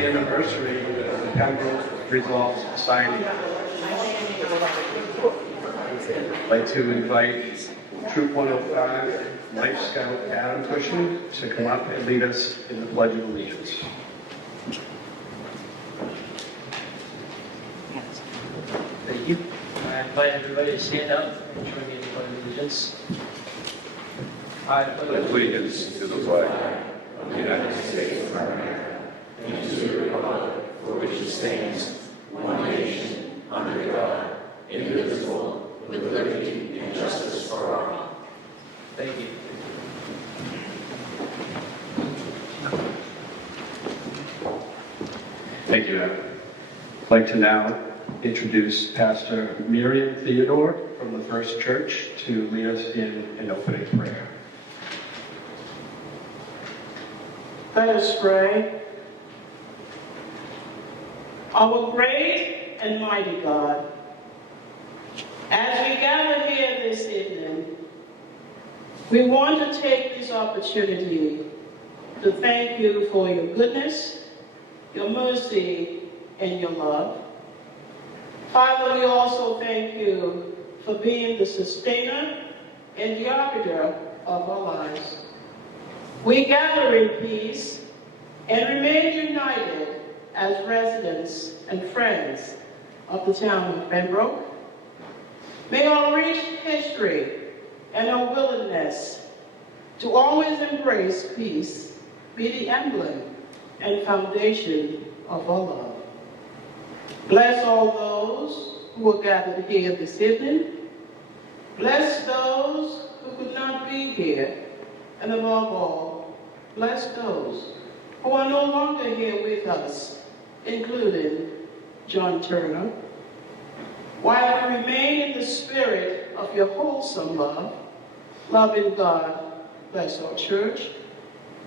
anniversary of the Pembroke Resolves Society. I'd like to invite Troop 105 Life Scout Adam Cushing to come up and lead us in the Pledge of Allegiance. Thank you. I invite everybody to stand up and join me in the Pledge of Allegiance. I pledge allegiance to the flag of the United States of America and to the republic for which it stands, one nation, under God, indivisible, with liberty and justice for all. Thank you. Thank you, Adam. I'd like to now introduce Pastor Miriam Theodore from the First Church to lead us in an opening prayer. Let us pray. Our great and mighty God, as we gather here this evening, we want to take this opportunity to thank you for your goodness, your mercy, and your love. Father, we also thank you for being the sustainer and the arbiter of our lives. We gather in peace and remain united as residents and friends of the town of Pembroke. May our rich history and our willingness to always embrace peace be the emblem and foundation of our love. Bless all those who are gathered here this evening. Bless those who could not be here. And above all, bless those who are no longer here with us, including John Turner. While we remain in the spirit of your wholesome love, loving God, bless our church,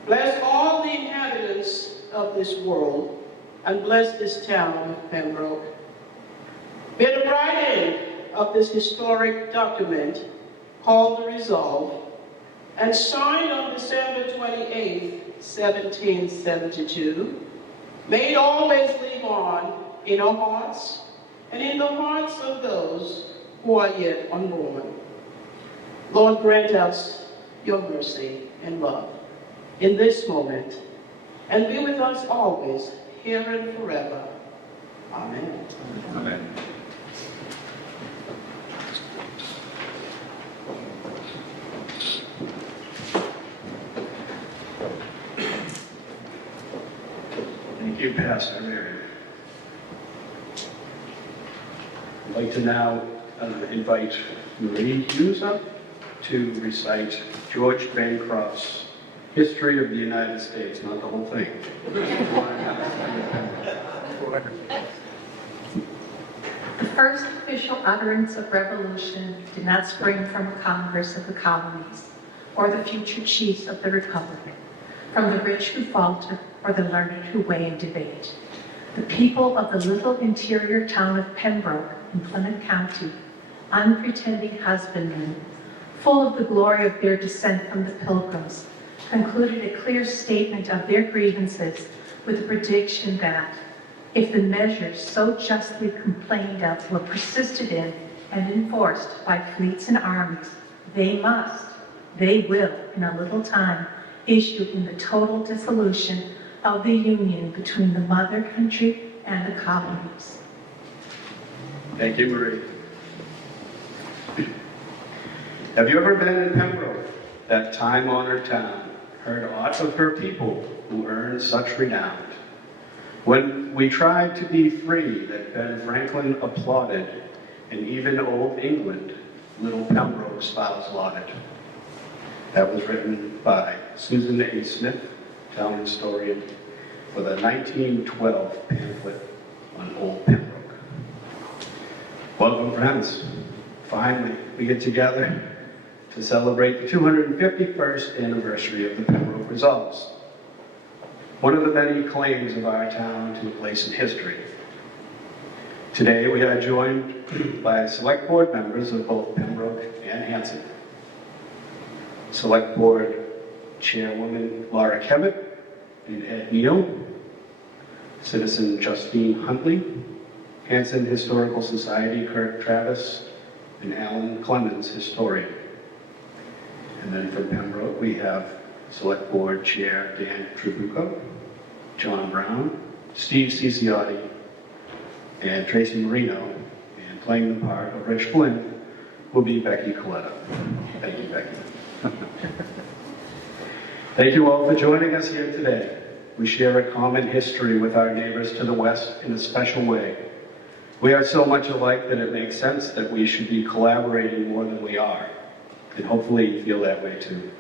bless all the inhabitants of this world, and bless this town of Pembroke. May the writing of this historic document, called the Resolve, and signed on December 28, 1772, may it always live on in our hearts and in the hearts of those who are yet unborn. Lord, grant us your mercy and love in this moment, and be with us always, here and forever. Amen. Amen. Thank you, Pastor Mary. I'd like to now invite Marie Hughes up to recite George Bancroft's History of the United States, not the whole thing. The first official utterance of revolution did not spring from a Congress of the colonies or the future chiefs of the Republic, from the rich who falter or the learned who weigh and debate. The people of the little interior town of Pembroke in Plymouth County, unpretending husbandmen, full of the glory of their descent from the Pilgrims, concluded a clear statement of their grievances with the prediction that if the measures so justly complained of were persisted in and enforced by fleets and armies, they will, in a little time, issue in the total dissolution of the union between the mother country and the colonies. Thank you, Marie. Have you ever been in Pembroke, that time-honored town, heard aught of her people who earned such renown? When we tried to be free, that Ben Franklin applauded, and even old England, little Pembroke's spouse lauded. That was written by Susan A. Smith, town historian, for the 1912 pamphlet on Old Pembroke. Welcome, friends. Finally, we get together to celebrate the 251st anniversary of the Pembroke Resolves, one of the many claims of our town to a place in history. Today, we are joined by select board members of both Pembroke and Hanson. Select Board Chairwoman Laura Kevitt and Ed Neal, Citizen Justine Huntley, Hanson Historical Society Kurt Travis, and Alan Clemens, historian. And then from Pembroke, we have Select Board Chair Dan Trabucco, John Brown, Steve Ciciotti, and Tracy Marino, and playing the part of Rich Flynn will be Becky Coletta. Thank you, Becky. Thank you all for joining us here today. We share a common history with our neighbors to the west in a special way. We are so much alike that it makes sense that we should be collaborating more than we are, and hopefully you feel that way too.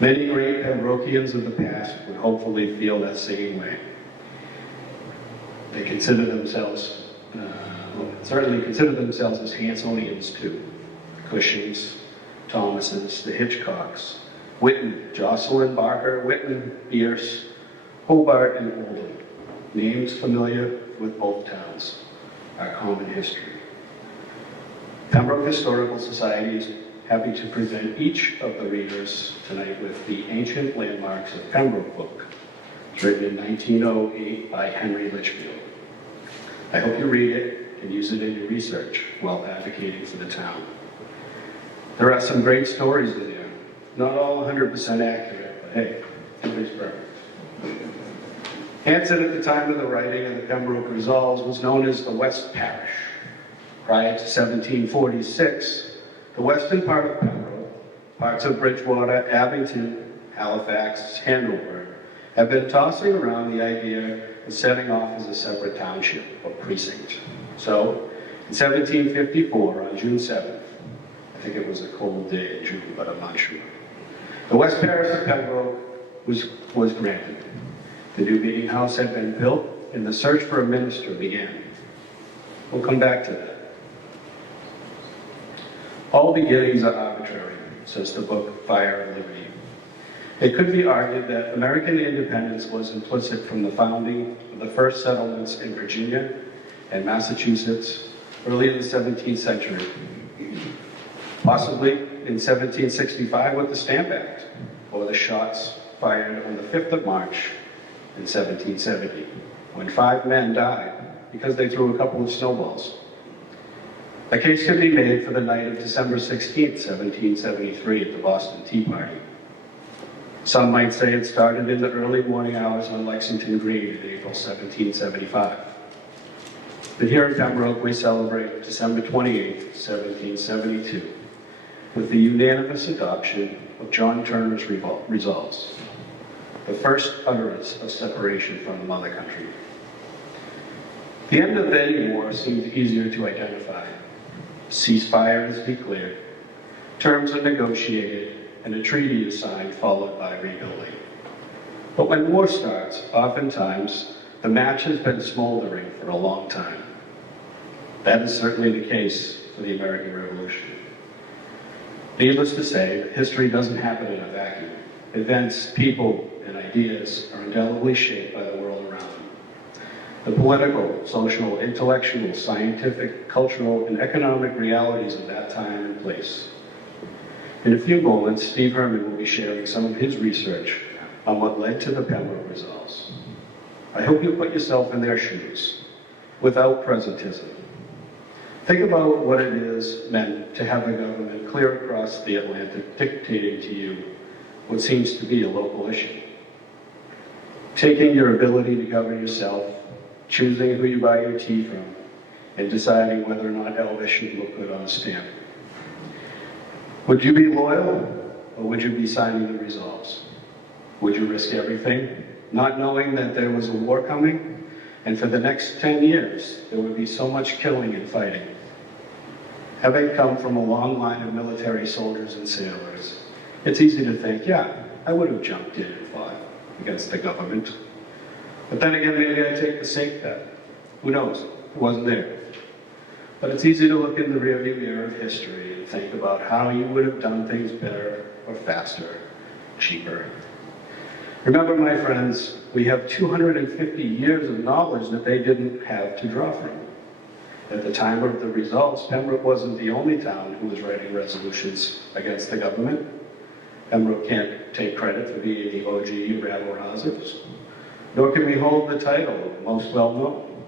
Many great Pembrokians of the past would hopefully feel that same way. They consider themselves, certainly consider themselves as Hansonians too. Cushings, Thomases, the Hitchcocks, Whitten, Jocelyn, Barker, Whitman, Bierce, Hobart, and Oldham. Names familiar with both towns. Our common history. Pembroke Historical Society is happy to present each of the readers tonight with the Ancient Landmarks of Pembroke book. It's written in 1908 by Henry Litchfield. I hope you read it and use it in your research while advocating for the town. There are some great stories in there. Not all 100% accurate, but hey, nobody's perfect. Hanson, at the time of the writing of the Pembroke Resolves, was known as the West Parish. Prior to 1746, the western part of Pembroke, parts of Bridgewater, Abington, Halifax, Hanover, have been tossing around the idea of setting off as a separate township or precinct. So, in 1754, on June 7th, I think it was a cold day in June, but I'm not sure, the West Parish of Pembroke was granted. The new meeting house had been built, and the search for a minister began. We'll come back to that. All beginnings are arbitrary, says the book Fire of Liberty. It could be argued that American independence was implicit from the founding of the first settlements in Virginia and Massachusetts early in the 17th century. Possibly in 1765 with the Stamp Act, or the shots fired on the 5th of March in 1770, when 5 men died because they threw a couple of snowballs. A case could be made for the night of December 16th, 1773 at the Boston Tea Party. Some might say it started in the early morning hours on Lexington Green in April 1775. But here in Pembroke, we celebrate December 28th, 1772, with the unanimous adoption of John Turner's Resolves, the first utterance of separation from the mother country. The end of any war seemed easier to identify. Ceasefire is declared, terms are negotiated, and a treaty is signed, followed by rebuilding. But when war starts, oftentimes the match has been smoldering for a long time. That is certainly the case for the American Revolution. Needless to say, history doesn't happen in a vacuum. Events, people, and ideas are indelibly shaped by the world around them. The political, social, intellectual, scientific, cultural, and economic realities of that time and place. In a few moments, Steve Herman will be sharing some of his research on what led to the Pembroke Resolves. I hope you put yourself in their shoes, without presentism. Think about what it is meant to have a government clear across the Atlantic dictating to you what seems to be a local issue. Taking your ability to govern yourself, choosing who you buy your tea from, and deciding whether or not Elvis should look good on a stamp. Would you be loyal, or would you be signing the resolves? Would you risk everything, not knowing that there was a war coming, and for the next 10 years, there would be so much killing and fighting? Having come from a long line of military soldiers and sailors, it's easy to think, yeah, I would have jumped in and fought against the government. But then again, maybe I'd take the safe bet. Who knows? It wasn't there. But it's easy to look in the rearview mirror of history and think about how you would have done things better or faster, cheaper. Remember, my friends, we have 250 years of knowledge that they didn't have to draw from. At the time of the Resolves, Pembroke wasn't the only town who was writing resolutions against the government. Pembroke can't take credit for being the OG rabble rousers. nor can we hold the title of most well known.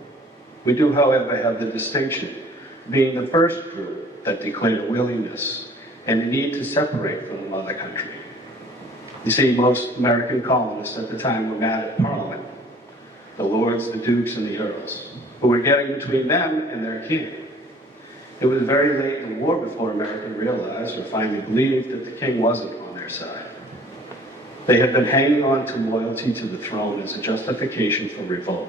We do, however, have the distinction of being the first group that declared a willingness and a need to separate from the mother country. You see, most American colonists at the time were mad at Parliament, the lords, the dukes, and the earls, who were getting between them and their king. It was very late in the war before Americans realized or finally believed that the king wasn't on their side. They had been hanging on to loyalty to the throne as a justification for revolt.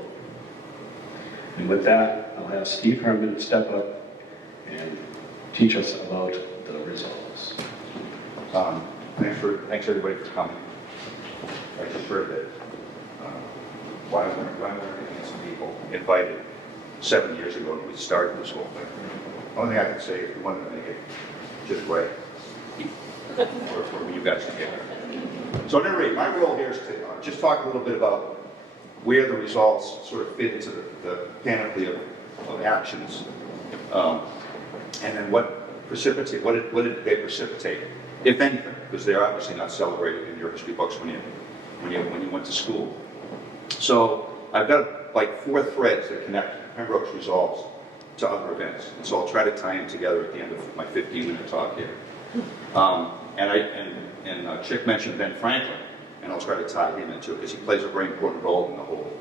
And with that, I'll have Steve Herman step up and teach us about the resolves. Thanks everybody for coming. I just heard that why weren't some people invited 7 years ago when we started this whole thing. Only thing I can say is we wanted to make it just right for you guys to get. So at any rate, my role here is to just talk a little bit about where the resolves sort of fit into the panoply of actions, and then what did they precipitate, if anything, because they're obviously not celebrated in your history books when you went to school. So I've got like 4 threads that connect Pembroke's resolves to other events, and so I'll try to tie them together at the end of my 15-minute talk here. And Chick mentioned Ben Franklin, and I'll try to tie him into it because he plays a very important role in the whole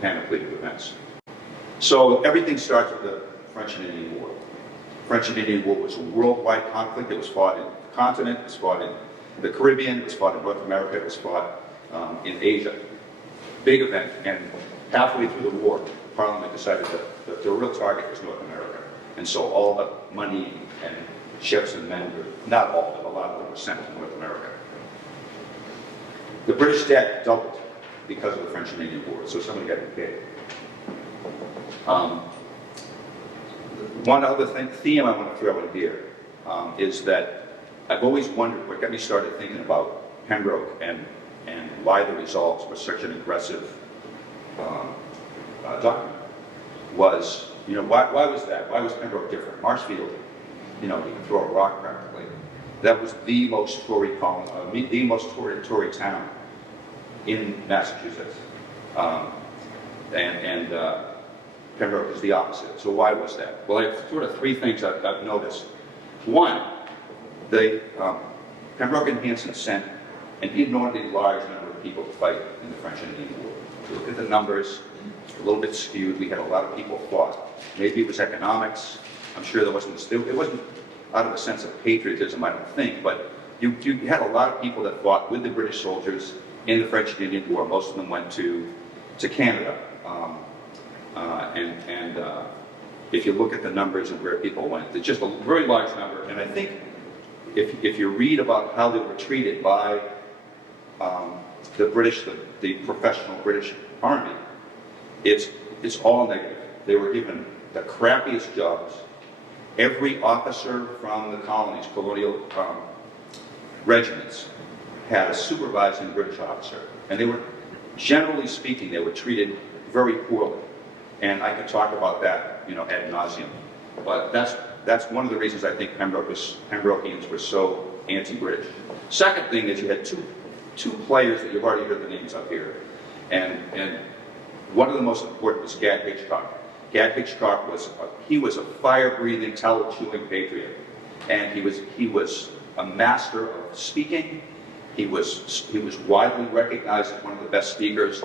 panoply of events. So everything starts with the French and Indian War. French and Indian War was a worldwide conflict. It was fought in the continent, it was fought in the Caribbean, it was fought in North America, it was fought in Asia. Big event, and halfway through the war, Parliament decided that the real target was North America. And so all the money and ships and men, not all, but a lot of them were sent to North America. The British debt doubled because of the French and Indian War, so somebody got to pay. One other theme I want to throw in here is that I've always wondered, what got me started thinking about Pembroke and why the resolves were such an aggressive document was, why was that? Why was Pembroke different? Marshfield, you can throw a rock practically. That was the most Tory town in Massachusetts. Pembroke is the opposite. So why was that? Well, I have sort of 3 things I've noticed. One, Pembroke and Hanson sent an inordinately large number of people to fight in the French and Indian War. If you look at the numbers, it's a little bit skewed. We had a lot of people fought. Maybe it was economics. I'm sure it wasn't out of a sense of patriotism, I don't think, but you had a lot of people that fought with the British soldiers in the French and Indian War. Most of them went to Canada. If you look at the numbers of where people went, it's just a very large number. And I think if you read about how they were treated by the British, the professional British Army, it's all negative. They were given the crappiest jobs. Every officer from the colonies, colonial regiments, had a supervising British officer. And they were, generally speaking, they were treated very poorly. And I could talk about that, ad nauseum. But that's one of the reasons I think Pembrokians were so anti-British. Second thing is you had two players that you've already heard the names of here. And one of the most important was Gad Hitchcock. Gad Hitchcock was a fire-breathing, tallow-chewing patriot. And he was a master of speaking. He was widely recognized as one of the best speakers.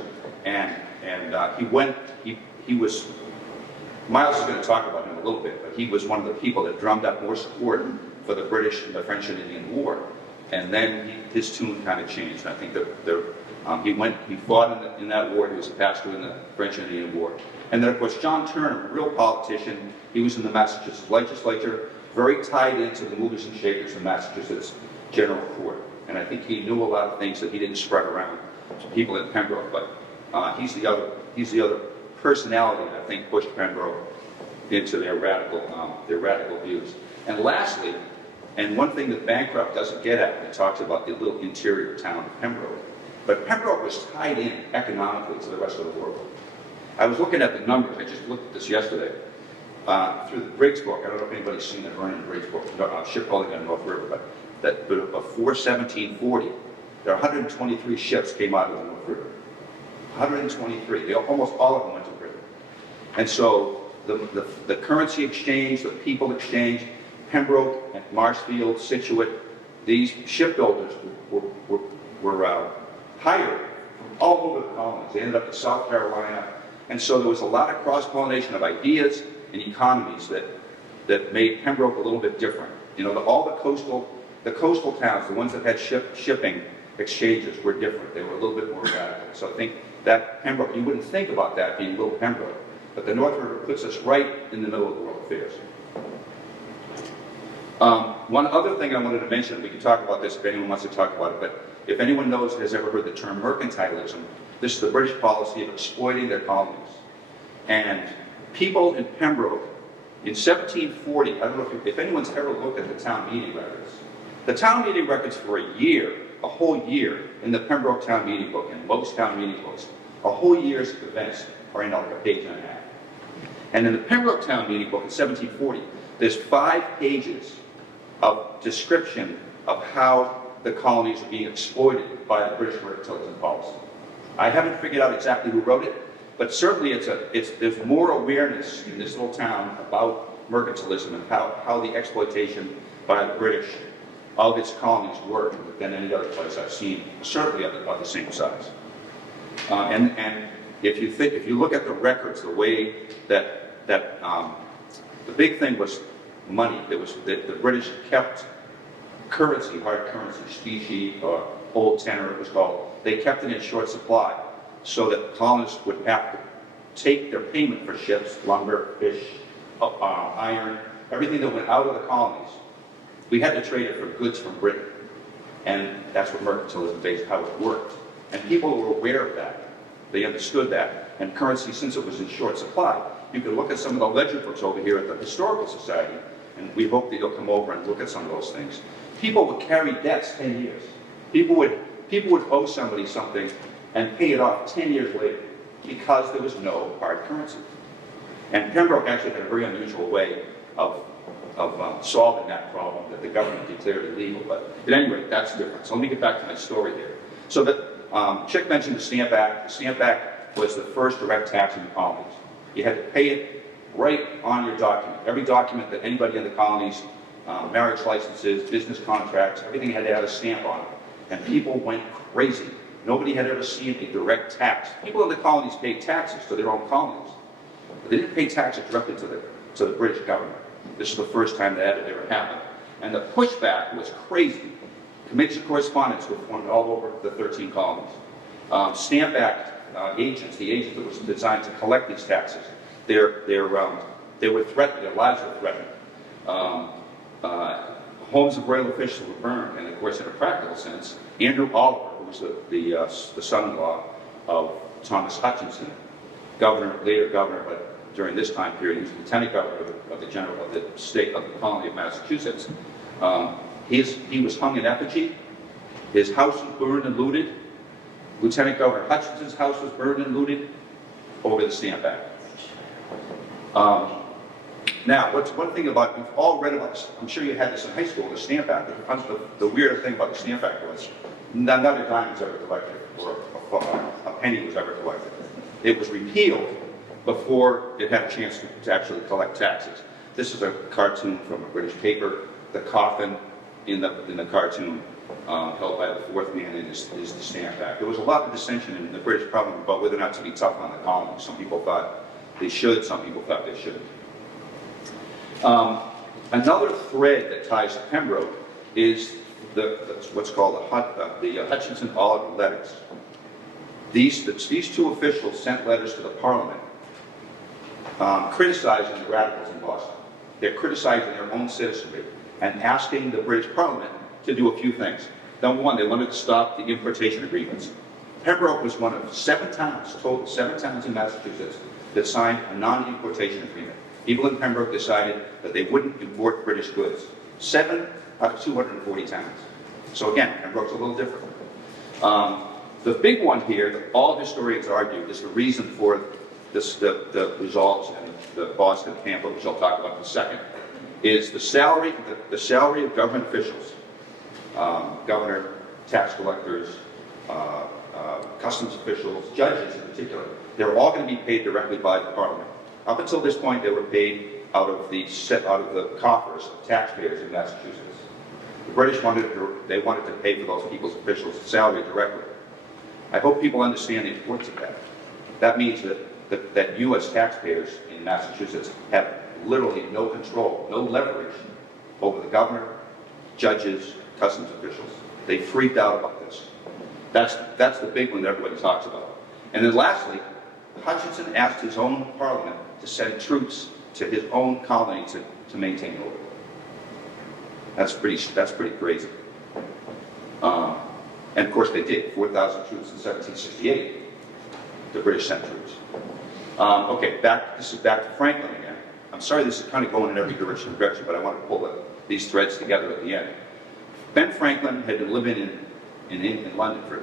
Miles is going to talk about him a little bit, but he was one of the people that drummed up more support for the British and the French and Indian War. And then his tune kind of changed. I think he fought in that war. He was a pastor in the French and Indian War. And then, of course, John Turner, a real politician. He was in the Massachusetts legislature, very tied into the movers and shakers of Massachusetts General Court. And I think he knew a lot of things that he didn't spread around to people in Pembroke. But he's the other personality that I think pushed Pembroke into their radical views. And lastly, and one thing that Bancroft doesn't get at when it talks about the little interior town of Pembroke, but Pembroke was tied in economically to the rest of the world. I was looking at the numbers. I just looked at this yesterday through the Briggs book. I don't know if anybody's seen the Vernon Briggs book, shipbuilding on North River, but before 1740, there were 123 ships came out of the North River. 123. Almost all of them went to Britain. And so the currency exchange, the people exchange, Pembroke and Marshfield, Scituate, these shipbuilders were hired from all over the colonies. They ended up in South Carolina. And so there was a lot of cross-pollination of ideas and economies that made Pembroke a little bit different. You know, all the coastal towns, the ones that had shipping exchanges were different. They were a little bit more radical. So I think that Pembroke, you wouldn't think about that being Little Pembroke, but the North River puts us right in the middle of the world affairs. One other thing I wanted to mention, we can talk about this if anyone wants to talk about it, but if anyone has ever heard the term mercantilism, this is the British policy of exploiting their colonies. And people in Pembroke, in 1740, I don't know if anyone's ever looked at the town meeting records. The town meeting records for a whole year, in the Pembroke town meeting book, and most town meeting books, a whole year's events are in like a page and a half. And in the Pembroke town meeting book in 1740, there's 5 pages of description of how the colonies are being exploited by the British mercantilism policy. I haven't figured out exactly who wrote it, but certainly there's more awareness in this little town about mercantilism and how the exploitation by the British of its colonies worked than any other place I've seen, certainly of the same size. And if you look at the records, the way that the big thing was money. The British kept currency, hard currency, specie, or old tenor it was called. They kept it in short supply so that colonists would have to take their payment for ships, lumber, fish, iron, everything that went out of the colonies. We had to trade it for goods from Britain. And that's what mercantilism based, how it worked. And people were aware of that. They understood that. And currency, since it was in short supply, you can look at some of the ledger books over here at the Historical Society, and we hope that you'll come over and look at some of those things. People would carry debts 10 years. People would owe somebody something and pay it off 10 years later because there was no hard currency. And Pembroke actually had a very unusual way of solving that problem that the government declared illegal. But at any rate, that's different. So let me get back to my story here. So Chick mentioned the Stamp Act. The Stamp Act was the first direct tax in the colonies. You had to pay it right on your document. Every document that anybody in the colonies, marriage licenses, business contracts, everything had to have a stamp on it. And people went crazy. Nobody had ever seen a direct tax. People in the colonies paid taxes to their own colonies. But they didn't pay taxes directly to the British government. This is the first time that had ever happened. And the pushback was crazy. Committees of correspondence were formed all over the 13 colonies. Stamp Act agents, the agents that was designed to collect these taxes, they were threatened, their lives were threatened. Homes of royal officials were burned, and of course, in a practical sense, Andrew Oliver, who was the son-in-law of Thomas Hutchinson, later governor, but during this time period, he was lieutenant governor of the state of the colony of Massachusetts. He was hung in effigy. His house was burned and looted. Lieutenant Governor Hutchinson's house was burned and looted over the Stamp Act. Now, what's one thing about, we've all read about this, I'm sure you had this in high school, the Stamp Act. The weird thing about the Stamp Act was not a dime was ever collected, or a penny was ever collected. It was repealed before it had a chance to actually collect taxes. This is a cartoon from a British paper. The coffin in the cartoon held by the fourth man is the Stamp Act. There was a lot of dissension in the British Parliament about whether or not to be tough on the colonies. Some people thought they should, some people thought they shouldn't. Another thread that ties to Pembroke is what's called the Hutchinson-Oliver letters. These two officials sent letters to the Parliament criticizing the radicals in Boston. They're criticizing their own citizenry and asking the British Parliament to do a few things. Number one, they wanted to stop the importation agreements. Pembroke was one of 7 towns in Massachusetts that signed a non-importation agreement. People in Pembroke decided that they wouldn't import British goods. 7 out of 240 towns. So again, Pembroke's a little different. The big one here that all historians argue is the reason for the resolves and the Boston pamphlet, which I'll talk about in a second, is the salary of government officials, governor, tax collectors, customs officials, judges in particular, they were all going to be paid directly by the Parliament. Up until this point, they were paid out of the coffers of taxpayers in Massachusetts. The British wanted to pay for those people's officials' salary directly. I hope people understand the importance of that. That means that you as taxpayers in Massachusetts have literally no control, no leverage over the governor, judges, customs officials. They freaked out about this. That's the big one that everybody talks about. And then lastly, Hutchinson asked his own parliament to send troops to his own colony to maintain order. That's pretty crazy. And of course they did. 4,000 troops in 1768. The British sent troops. Okay, this is back to Franklin again. I'm sorry this is kind of going in every direction, but I want to pull these threads together at the end. Ben Franklin had been living in London for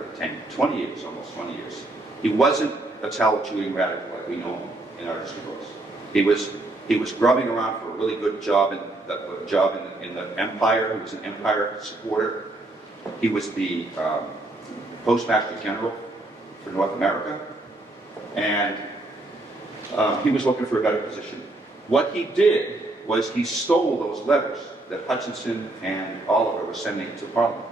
20 years, almost 20 years. He wasn't a towel-chewing radical like we know him in our history books. He was grubbing around for a really good job in the empire. He was an empire supporter. He was the postmaster general for North America, and he was looking for a better position. What he did was he stole those letters that Hutchinson and Oliver were sending to Parliament,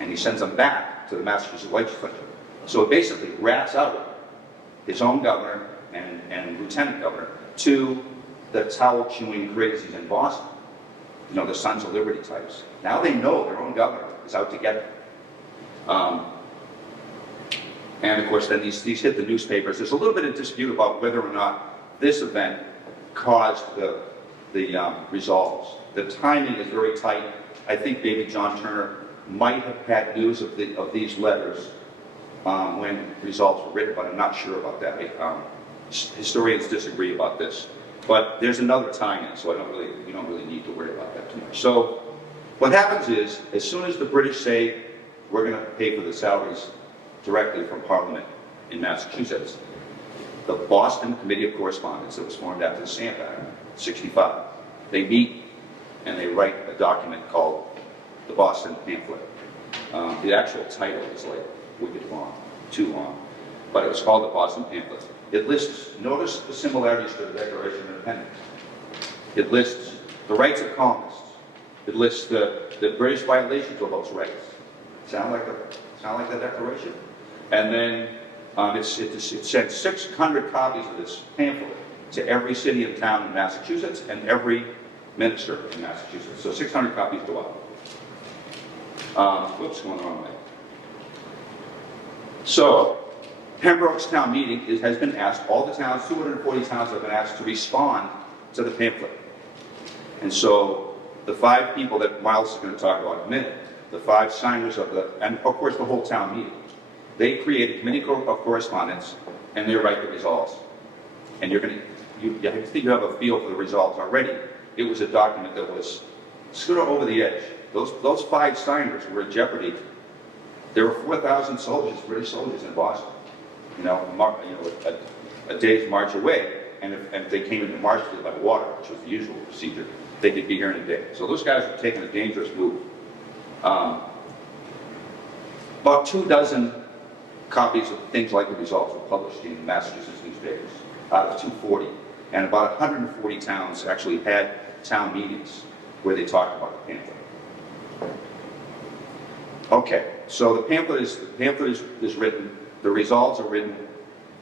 and he sends them back to the Massachusetts legislature. So it basically rats out his own governor and lieutenant governor to the towel-chewing crazies in Boston, the Sons of Liberty types. Now they know their own governor is out to get them. And of course, then these hit the newspapers. There's a little bit of dispute about whether or not this event caused the resolves. The timing is very tight. I think maybe John Turner might have had news of these letters when resolves were written, but I'm not sure about that. Historians disagree about this. But there's another tie-in, so we don't really need to worry about that too much. So what happens is, as soon as the British say, we're going to pay for the salaries directly from Parliament in Massachusetts, the Boston Committee of Correspondence that was formed after the Stamp Act, 65, they meet and they write a document called the Boston Pamphlet. The actual title is like wicked long, too long, but it was called the Boston Pamphlet. It lists, notice the similarities to the Declaration of Independence. It lists the rights of colonists. It lists the British violations of those rights. Sound like the Declaration? And then it sent 600 copies of this pamphlet to every city and town in Massachusetts and every minister in Massachusetts. So 600 copies go out. Whoops, going the wrong way. So Pembroke's town meeting has been asked, all the towns, 240 towns have been asked to respond to the pamphlet. And so the 5 people that Miles is going to talk about in a minute, the 5 signers and of course the whole town meeting, they create a committee of correspondence and they write the resolves. And I think you have a feel for the resolves already. It was a document that was sort of over the edge. Those 5 signers were in jeopardy. There were 4,000 soldiers, British soldiers in Boston. A day's march away, and if they came into Marshfield by water, which was the usual procedure, they could be here in a day. So those guys were taking a dangerous move. About 24 copies of things like the results were published in Massachusetts newspapers out of 240, and about 140 towns actually had town meetings where they talked about the pamphlet. Okay, so the pamphlet is written. The resolves are written.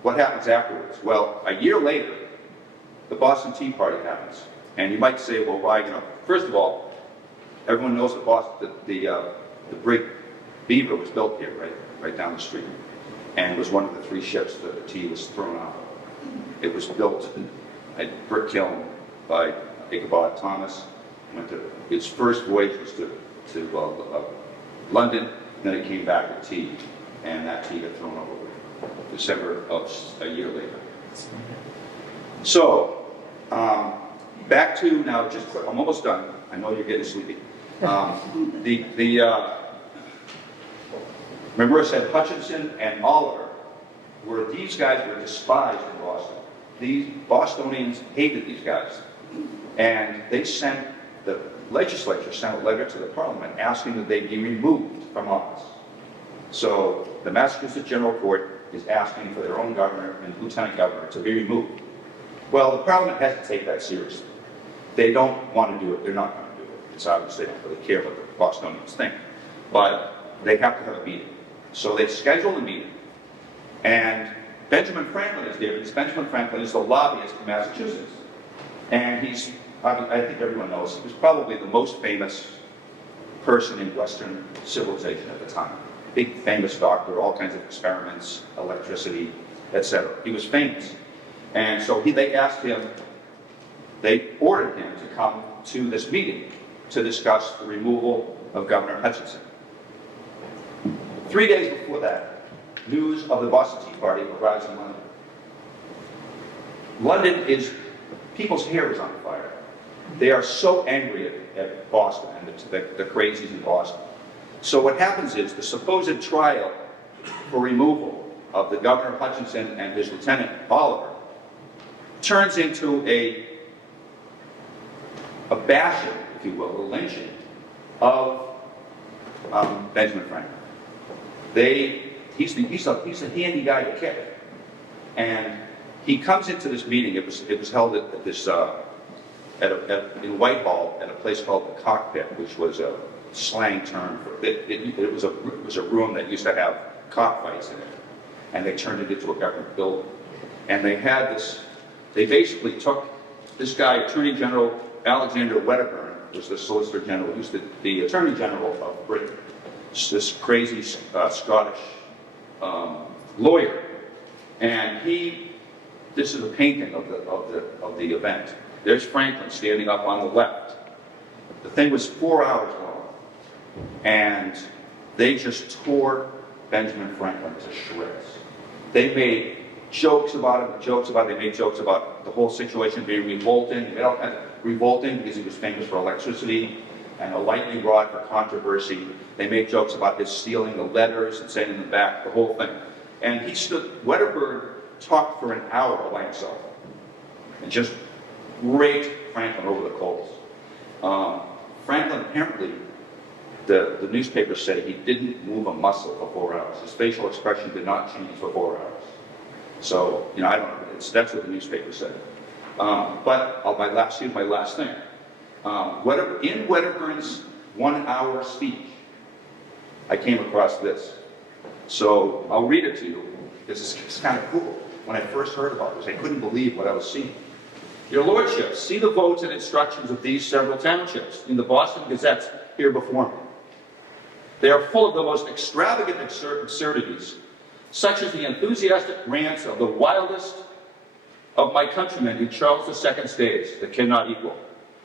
What happens afterwards? Well, a year later, the Boston Tea Party happens. And you might say, well, why? First of all, everyone knows that the brig Beaver was built here, right down the street. And it was one of the 3 ships that the tea was thrown off. It was built at brick kiln by Ichabod Thomas. Its first voyage was to London, then it came back with tea. And that tea got thrown over December of a year later. So, back to now, just quick, I'm almost done. I know you're getting sleepy. Remember I said Hutchinson and Oliver these guys were despised in Boston. These Bostonians hated these guys. And the legislature sent a letter to the Parliament asking that they be removed from office. So the Massachusetts General Court is asking for their own governor and lieutenant governor to be removed. Well, the Parliament has to take that seriously. They don't want to do it. They're not going to do it. It's obvious they don't really care what the Bostonians think. But they have to have a meeting. So they schedule a meeting. And Benjamin Franklin is there because Benjamin Franklin is the lobbyist in Massachusetts. And he's, I think everyone knows, he was probably the most famous person in Western civilization at the time. Big famous doctor, all kinds of experiments, electricity, etc. He was famous. And so they asked him, they ordered him to come to this meeting to discuss the removal of Governor Hutchinson. 3 days before that, news of the Boston Tea Party arrives in London. London is, people's hair is on fire. They are so angry at Boston and the crazies in Boston. So what happens is the supposed trial for removal of the Governor Hutchinson and his lieutenant Oliver turns into a bashing, if you will, a lynching of Benjamin Franklin. He's a handy guy to kick, and he comes into this meeting. It was held at this in Whitehall at a place called the Cockpit, which was a slang term for it. It was a room that used to have cockfights in it, and they turned it into a government building. And they had this. They basically took this guy, Attorney General Alexander Wedderburn, was the Solicitor General, he was the Attorney General of Britain. This crazy Scottish lawyer, and this is a painting of the event. There's Franklin standing up on the left. The thing was 4 hours long, and they just tore Benjamin Franklin to shreds. They made jokes about him, they made jokes about the whole situation being revolting. They made all kinds of revolting because he was famous for electricity and a lightning rod for controversy. They made jokes about his stealing the letters and sending them back, the whole thing. And Wedderburn talked for an hour by himself and just raked Franklin over the coals. Franklin apparently, the newspaper said he didn't move a muscle for 4 hours. His facial expression did not change for 4 hours. So, I don't know, that's what the newspaper said. But here's my last thing. In Wedderburn's 1 hour speech, I came across this. So I'll read it to you. It's kind of cool. When I first heard about this, I couldn't believe what I was seeing. Your Lordship, see the votes and instructions of these several townships in the Boston Gazettes here before me. They are full of the most extravagant absurdities, such as the enthusiastic rants of the wildest of my countrymen in Charles II's days that cannot equal.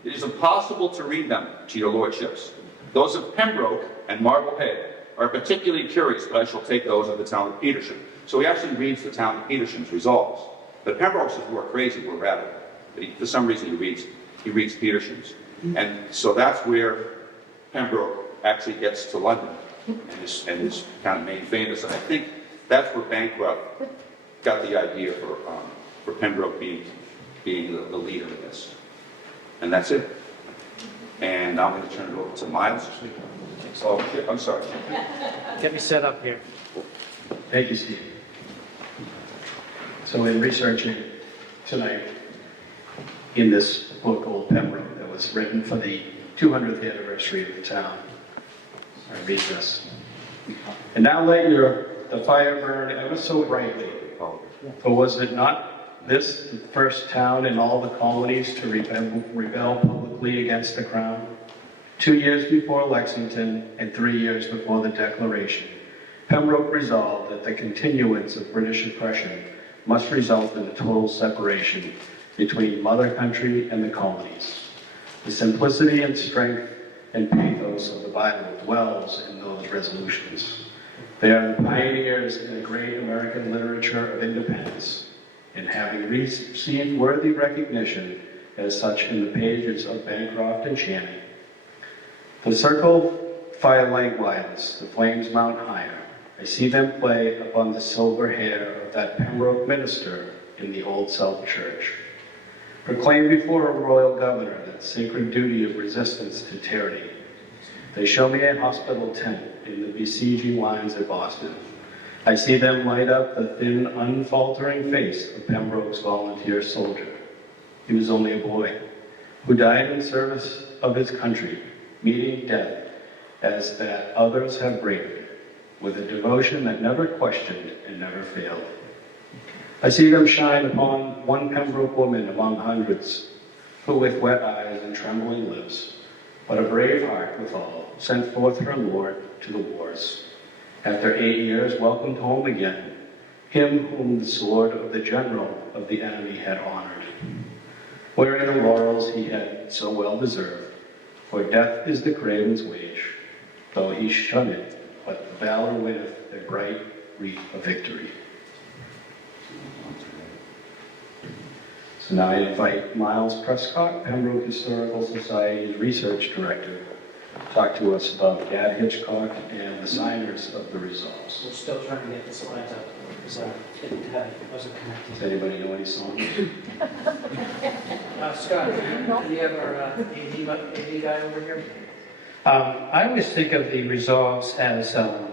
It is impossible to read them to your Lordships. Those of Pembroke and Marblehead are particularly curious, but I shall take those of the town of Petersham. So he actually reads the town of Petersham's resolves. But Pembroke's is more crazy, more radical. But for some reason he reads Petersham's. And so that's where Pembroke actually gets to London and is kind of made famous. And I think that's where Bancroft got the idea for Pembroke being the leader of this. And that's it. And now I'm going to turn it over to Miles. Oh, I'm sorry. Get me set up here. Thank you, Steve. So in researching tonight, in this book, Old Pembroke, that was written for the 200th anniversary of the town, I read this. And now let the fire burn ever so brightly, for was it not this the first town in all the colonies to rebel publicly against the crown? 2 years before Lexington and 3 years before the Declaration, Pembroke resolved that the continuance of British oppression must result in a total separation between mother country and the colonies. The simplicity and strength and pathos of the Bible dwells in those resolutions. They are the pioneers in the great American literature of independence, and having received worthy recognition as such in the pages of Bancroft and Channing. The circle firelight widens, the flames mount higher. I see them play upon the silver hair of that Pembroke minister in the Old South Church. Proclaim before a royal governor that sacred duty of resistance to tyranny. They show me a hospital tent in the besieging lines at Boston. I see them light up the thin, unfaltering face of Pembroke's volunteer soldier. He was only a boy who died in service of his country, meeting death as that others have braved, with a devotion that never questioned and never failed. I see them shine upon one Pembroke woman among hundreds, who with wet eyes and trembling lips, but a brave heart withal, sent forth her Lord to the wars. After 8 years, welcomed home again, him whom the sword of the general of the enemy had honored, wearing the laurels he had so well deserved. For death is the craven's wage, though he shun it, but valor winneth a bright wreath of victory. So now I invite Miles Prescott, Pembroke Historical Society's research director, to talk to us about Gad Hitchcock and the signers of the Resolves. We're still trying to get the slides up because wasn't connected. Does anybody know any songs? Scott, do you have our AD guy over here? I always think of the Resolves as a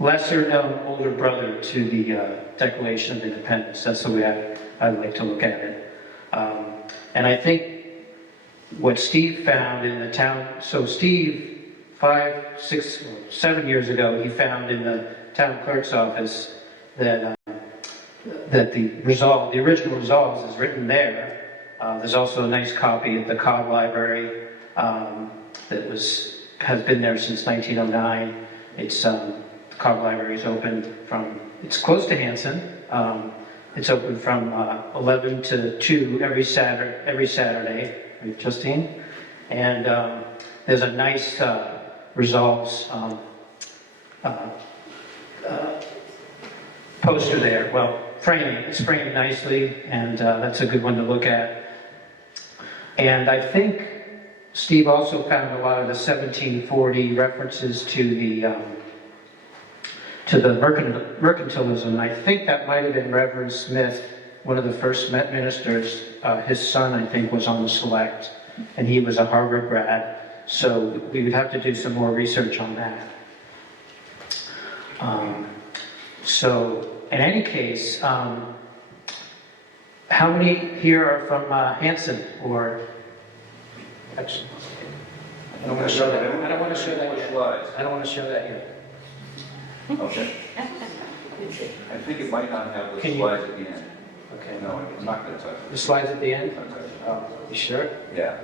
lesser-known older brother to the Declaration of Independence. That's the way I like to look at it. And I think what Steve found in the town, so Steve, 5, 6, 7 years ago, he found in the town clerk's office that the original Resolves is written there. There's also a nice copy at the Cobb Library that has been there since 1909. It's the Cobb Library is open it's close to Hanson. It's open from 11 to 2 every Saturday, right, Justine? And there's a nice Resolves poster there. Well, it's framed nicely, and that's a good one to look at. And I think Steve also found a lot of the 1740 references to the mercantilism. I think that might have been Reverend Smith, one of the first ministers. His son, I think, was on the select, and he was a Harvard grad. So we would have to do some more research on that. So in any case, how many here are from Hanson or? Actually, I don't want to show that. I don't want to show that yet. I don't want to show that yet. Okay. I think it might not have the slides at the end. Okay. No, I'm not going to touch The it. slides at the end? I'm not touching it. Oh, you sure? Yeah.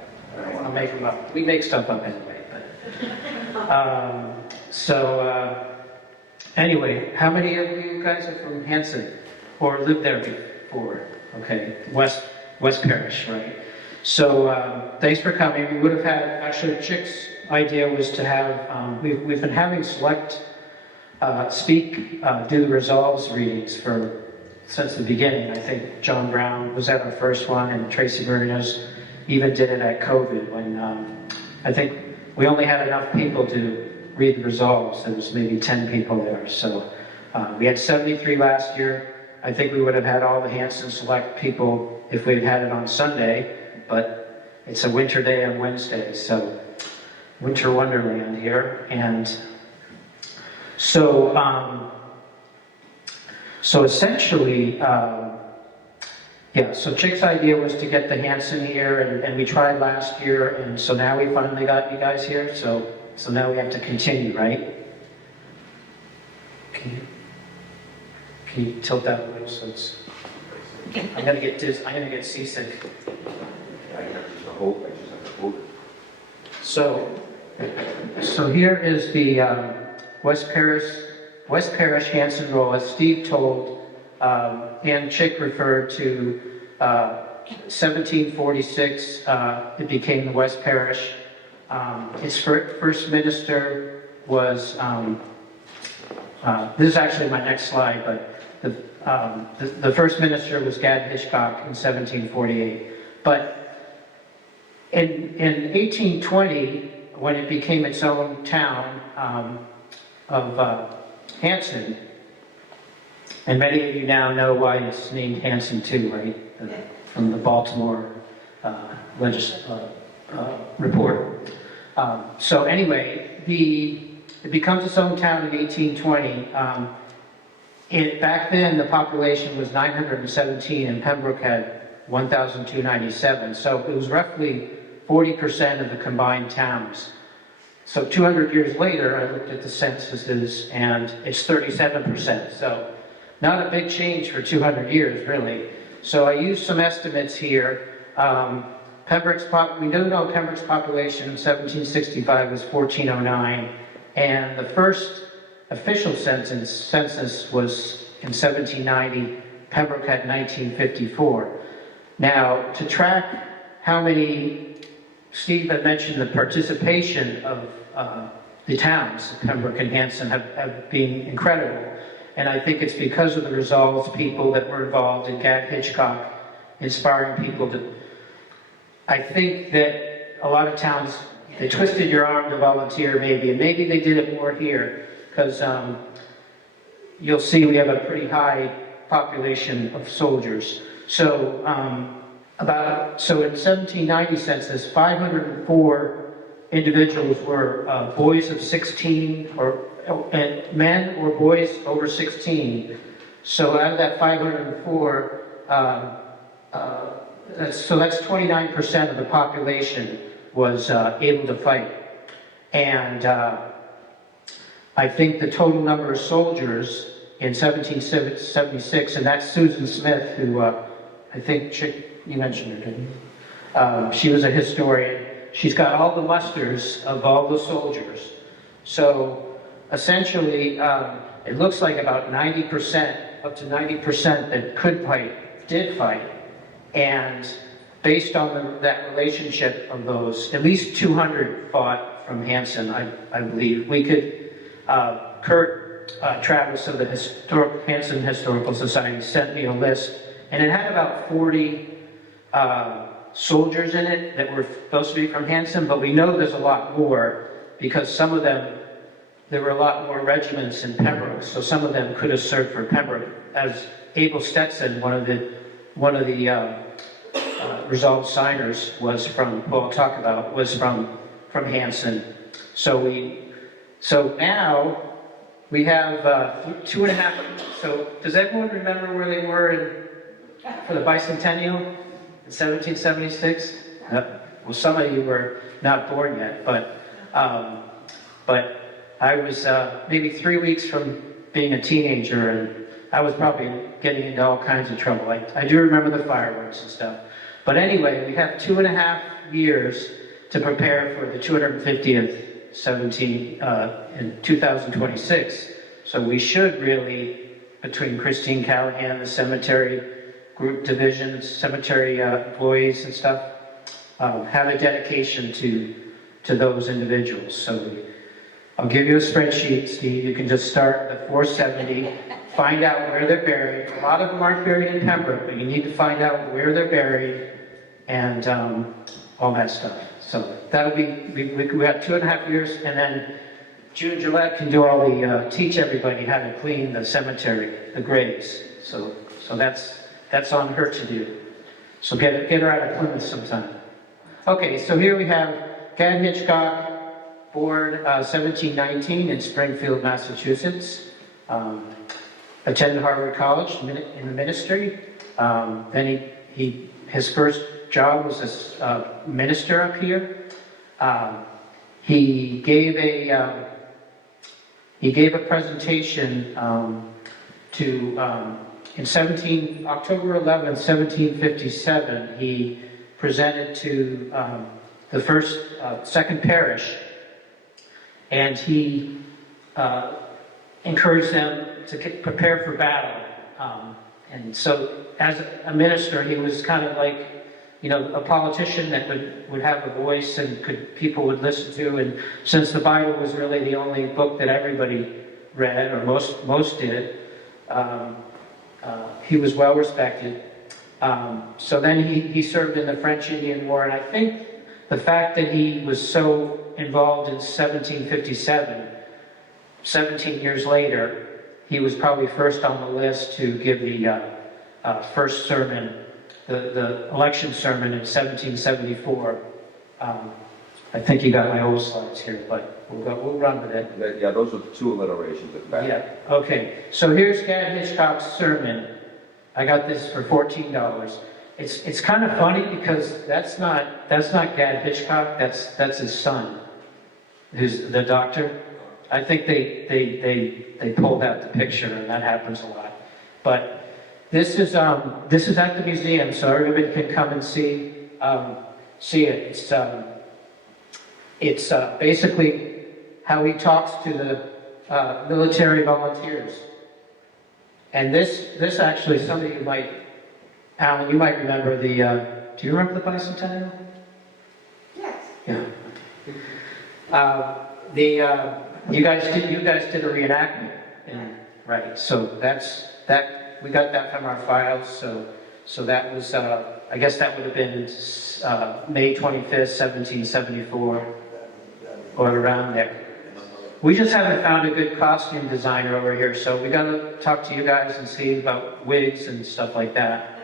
I'll make them up. We make stuff up anyway. Anyway, how many of you guys are from Hanson or lived there before? Okay, West Parish, right? So thanks for coming. We would have had, actually Chick's idea was to have, we've been having select do the Resolves readings since the beginning. I think John Brown was at our first one, and Tracy Marinos even did it at COVID when I think we only had enough people to read the Resolves. There was maybe 10 people there. So we had 73 last year. I think we would have had all the Hanson Select people if we had had it on Sunday, but it's a winter day on Wednesday, so winter wonderland here. And so essentially, so Chick's idea was to get the Hanson here, and we tried last year, and so now we finally got you guys here, so now we have to continue, right? Can you tilt that a little so it's... I'm gonna get seasick. I just have to hold it. So here is the West Parish Hanson roll. As Steve told, and Chick referred to 1746. It became the West Parish. Its first minister was. This is actually my next slide, but the first minister was Gad Hitchcock in 1748. But in 1820, when it became its own town of Hanson, and many of you now know why it's named Hanson too, right? From the Baltimore report. So anyway, it becomes its own town in 1820. Back then, the population was 917 and Pembroke had 1,297. So it was roughly 40% of the combined towns. So 200 years later, I looked at the censuses and it's 37%. So not a big change for 200 years, really. So I used some estimates here. We do know Pembroke's population in 1765 was 1409, and the first official census was in 1790. Pembroke had 1954. Now, to track how many, Steve had mentioned the participation of the towns, Pembroke and Hanson, have been incredible. And I think it's because of the Resolves people that were involved in Gad Hitchcock, inspiring people to. I think that a lot of towns, they twisted your arm to volunteer maybe, and maybe they did it more here, because you'll see we have a pretty high population of soldiers. So, in 1790 census, 504 individuals were boys of 16 and men or boys over 16. So out of that 504, that's 29% of the population was able to fight. And I think the total number of soldiers in 1776, and that's Susan Smith, who I think you mentioned her, didn't you? She was a historian. She's got all the musters of all the soldiers. So essentially, it looks like about 90%, up to 90% that could fight, did fight. And based on that relationship of those, at least 200 fought from Hanson, I believe. We could, Kurt Travis of the Hanson Historical Society sent me a list, and it had about 40 soldiers in it that were supposed to be from Hanson, but we know there's a lot more because some of them, there were a lot more regiments in Pembroke, so some of them could have served for Pembroke. As Abel Stetson, one of the Resolve signers was from, was from Hanson. So now we have 2.5. So does everyone remember where they were for the bicentennial in 1776? Well, some of you were not born yet, but I was maybe 3 weeks from being a teenager, and I was probably getting into all kinds of trouble. I do remember the fireworks and stuff. But anyway, we have 2.5 years to prepare for the 250th in 2026. So we should really, between Christine Callahan, the cemetery group divisions, cemetery employees and stuff, have a dedication to those individuals. So I'll give you a spreadsheet, Steve. You can just start at 470, find out where they're buried. A lot of them aren't buried in Pembroke, but you need to find out where they're buried and all that stuff. So that'll be, we got 2.5 years, and then June Gillette can do all the, teach everybody how to clean the cemetery, the graves. So that's on her to do. So get her out of Plymouth sometime. Okay, so here we have Gad Hitchcock, born 1719 in Springfield, Massachusetts. Attended Harvard College in the ministry. Then his first job was as a minister up here. He gave a presentation in October 11, 1757. He presented to the second parish, and he encouraged them to prepare for battle. And so as a minister, he was kind of like, a politician that would have a voice and people would listen to. And since the Bible was really the only book that everybody read, or most did, he was well respected. So then he served in the French Indian War, and I think the fact that he was so involved in 1757, 17 years later, he was probably first on the list to give the first sermon, the election sermon in 1774. I think you got my old slides here, but we'll run with it. Yeah, those are the two alliterations at the back. Yeah, okay. So here's Gad Hitchcock's sermon. I got this for $14. It's kind of funny because that's not Gad Hitchcock. That's his son, who's the doctor. I think they pulled out the picture, and that happens a lot. But this is at the museum, so everybody can come and see it. It's basically how he talks to the military volunteers. And this actually, some of you might, Alan, you might remember the, do you remember the bicentennial? Yes. Yeah. You guys did a reenactment, right? So we got that from our files. So that was, I guess that would have been May 25th, 1774, or around there. We just haven't found a good costume designer over here, so we got to talk to you guys and see about wigs and stuff like that.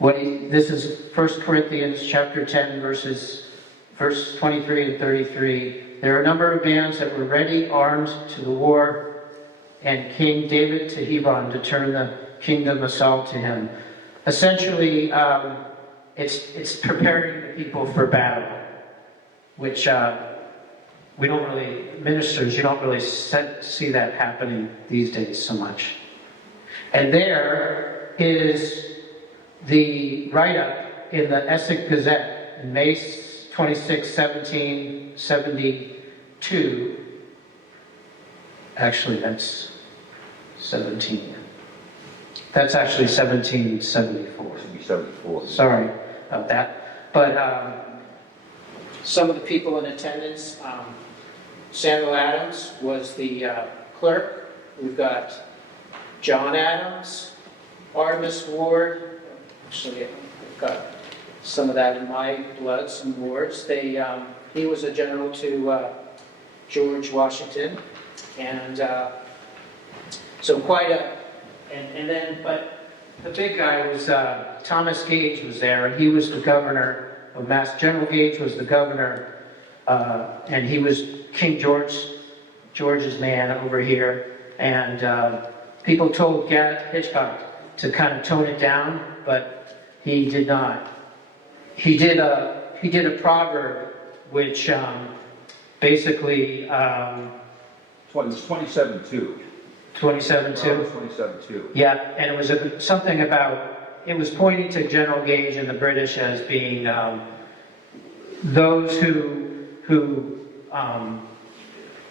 This is 1 Corinthians chapter 10, verse 23 and 33. There are a number of bands that were ready, armed to the war, and King David to Hebron to turn the kingdom of Saul to him. Essentially, it's preparing the people for battle, which we don't really, ministers, you don't really see that happening these days so much. And there is the write-up in the Essex Gazette in May 26, 1772. Actually, that's 17. That's actually 1774. It should be 74. Sorry about that. But some of the people in attendance, Samuel Adams was the clerk. We've got John Adams, Artemus Ward. Actually, I've got some of that in my blood, some wards. He was a general to George Washington. And so quite a, but the big guy was Thomas Gage was there, and he was the governor of Mass. General Gage was the governor, and he was King George's man over here. And people told Gad Hitchcock to kind of tone it down, but he did not. He did a proverb which basically It was 27-2. 27-2. 27-2. Yeah, and it was something about, it was pointing to General Gage and the British as being those who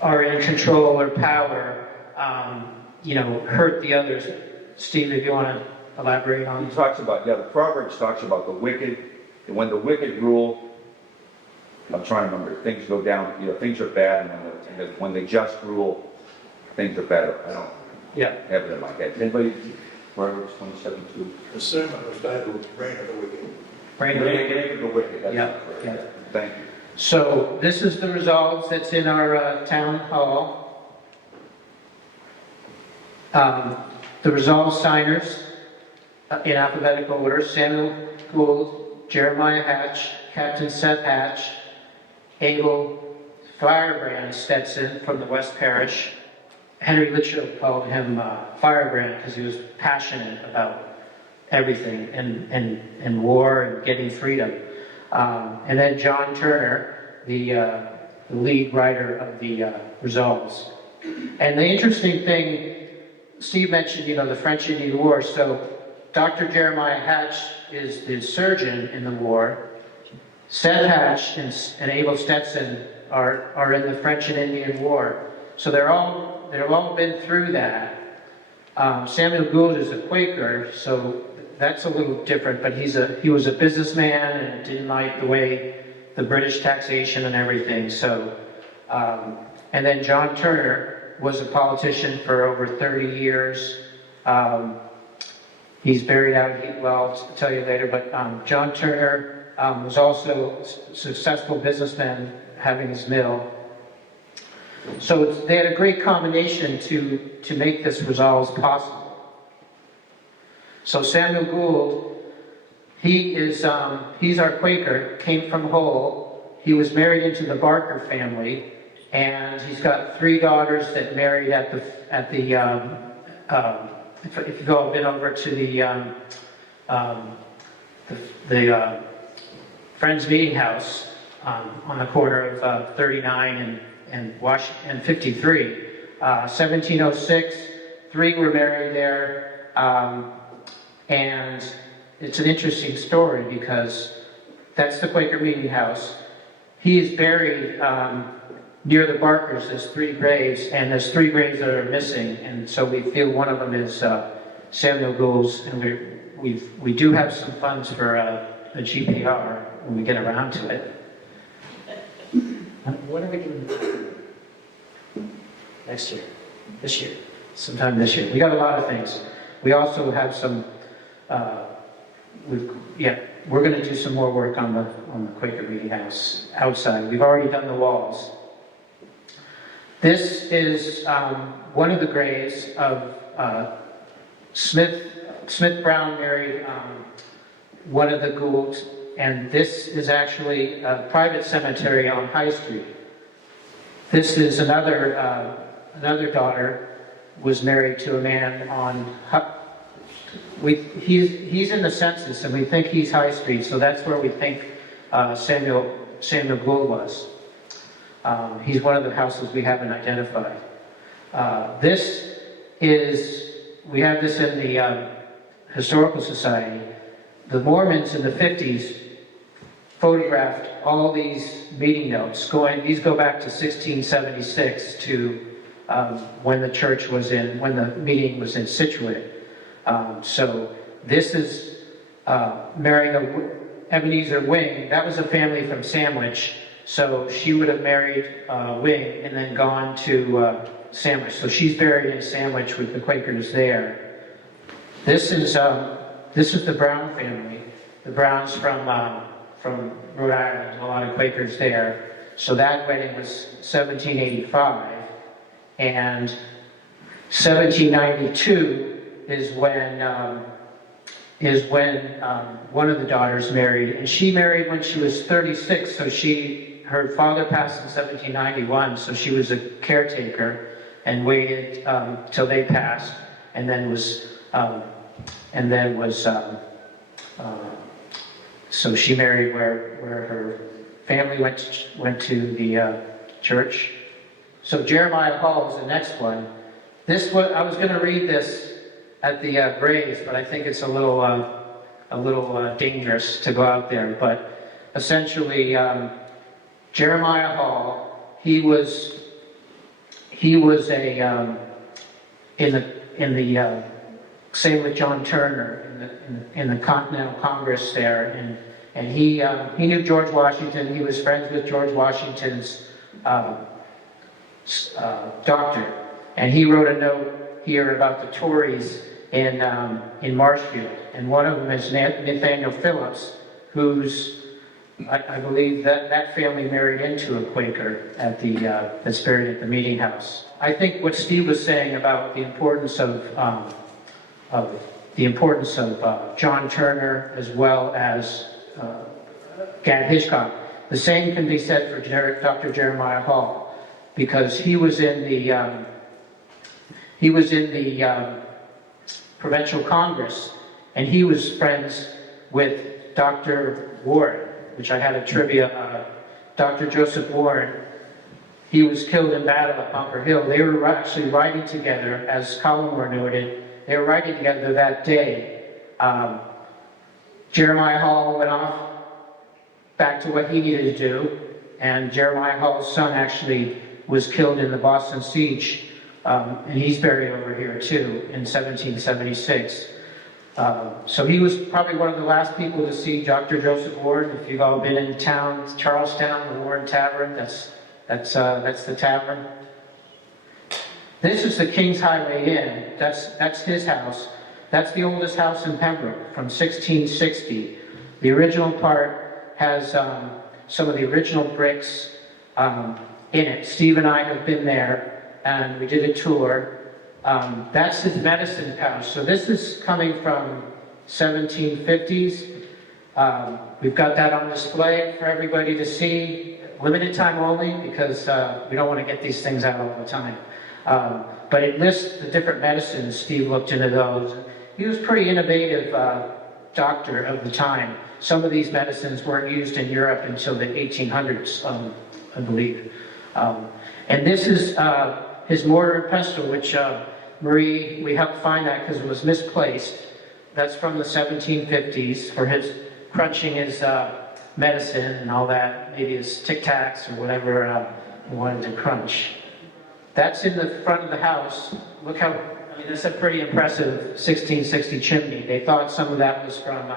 are in control or power, hurt the others. Steve, if you want to elaborate on He talks about, the Proverbs talks about the wicked, and when the wicked rule, I'm trying to remember, things go down, things are bad, and when they just rule, things are better. I don't have it in my head. Anybody, Proverbs 27:2? The sermon was titled Reign of the Wicked. Reign of the wicked, that's Yeah, correct. yeah. Thank you. So this is the resolves that's in our town hall. The resolve signers in alphabetical order: Samuel Gould, Jeremiah Hatch, Captain Seth Hatch, Abel Firebrand Stetson from the West Parish. Henry Litchfield called him Firebrand because he was passionate about everything and war and getting freedom. And then John Turner, the lead writer of the Resolves. And the interesting thing, Steve mentioned, the French Indian War. So Dr. Jeremiah Hatch is the surgeon in the war. Seth Hatch and Abel Stetson are in the French and Indian War. So they've all been through that. Samuel Gould is a Quaker, so that's a little different, but he was a businessman and didn't like the way the British taxation and everything. So, and then John Turner was a politician for over 30 years. He's buried out, I'll tell you later, but John Turner was also a successful businessman having his mill. So they had a great combination to make this resolves possible. So Samuel Gould, he's our Quaker, came from Hull. he was married into the Barker family, and he's got 3 daughters that married at the if you go a bit over to the Friends Meeting House on the corner of 39 and 53. 1706, 3 were married there, and it's an interesting story because that's the Quaker Meeting House. He is buried near the Barkers. There's 3 graves, and there's 3 graves that are missing, and so we feel one of them is Samuel Gould's, and we do have some funds for a GPR when we get around to it. When are we doing? Next year, this year, sometime this year. We got a lot of things. We also have some. We're going to do some more work on the Quaker Meeting House outside. We've already done the walls. This is one of the graves of Smith Brown married one of the Goulds, and this is actually a private cemetery on High Street. This is another daughter was married to a man on. He's in the census, and we think he's High Street, so that's where we think Samuel Gould was. He's one of the houses we haven't identified. We have this in the Historical Society. The Mormons in the 50s photographed all these meeting notes. These go back to 1676 to when the meeting was in Scituate. So this is marrying Ebenezer Wing. That was a family from Sandwich. So she would have married Wing and then gone to Sandwich. So she's buried in Sandwich with the Quakers there. This is the Brown family. The Browns from Rhode Island. A lot of Quakers there. So that wedding was 1785, and 1792 is when one of the daughters married, and she married when she was 36. So her father passed in 1791, so she was a caretaker and waited till they passed, and then so she married where her family went to the church. So Jeremiah Hall is the next one. I was going to read this at the graves, but I think it's a little dangerous to go out there. But essentially, Jeremiah Hall, he was a in the same with John Turner in the Continental Congress there, and he knew George Washington. He was friends with George Washington's doctor, and he wrote a note here about the Tories in Marshfield, and one of them is Nathaniel Phillips, who's I believe that family married into a Quaker that's buried at the Meeting House. I think what Steve was saying about the importance of John Turner as well as Gad Hitchcock. The same can be said for Dr. Jeremiah Hall, because he was in the Provincial Congress, and he was friends with Dr. Warren, which I had a trivia. Dr. Joseph Warren, he was killed in battle at Bunker Hill. They were actually riding together, as Collingwood noted. They were riding together that day. Jeremiah Hall went off back to what he needed to do, and Jeremiah Hall's son actually was killed in the Boston siege, and he's buried over here too in 1776. So he was probably one of the last people to see Dr. Joseph Warren. If you've all been in town, Charlestown, the Warren Tavern, that's the tavern. This is the King's Highway Inn. That's his house. That's the oldest house in Pembroke from 1660. The original part has some of the original bricks in it. Steve and I have been there, and we did a tour. That's his medicine pouch. So this is coming from 1750s. We've got that on display for everybody to see. limited time only because we don't want to get these things out all the time. But it lists the different medicines. Steve looked into those. He was a pretty innovative doctor of the time. Some of these medicines weren't used in Europe until the 1800s, I believe. And this is his mortar and pestle, which Marie, we helped find that because it was misplaced. That's from the 1750s for his crunching his medicine and all that, maybe his Tic Tacs or whatever he wanted to crunch. That's in the front of the house. Look how, I mean, that's a pretty impressive 1660 chimney. They thought some of that was from,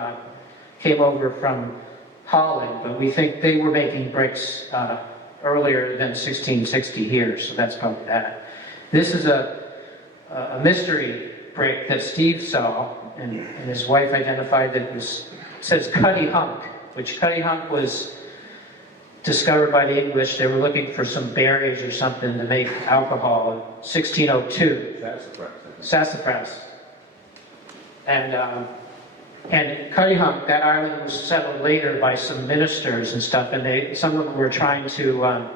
came over from Holland, but we think they were making bricks earlier than 1660 here, so that's probably that. This is a mystery brick that Steve saw, and his wife identified that it says Cuddy Hunk, which Cuddy Hunk was discovered by the English. They were looking for some berries or something to make alcohol in 1602. Sassafras. And Cuddy Hunk, that island was settled later by some ministers and stuff, and some of them were trying to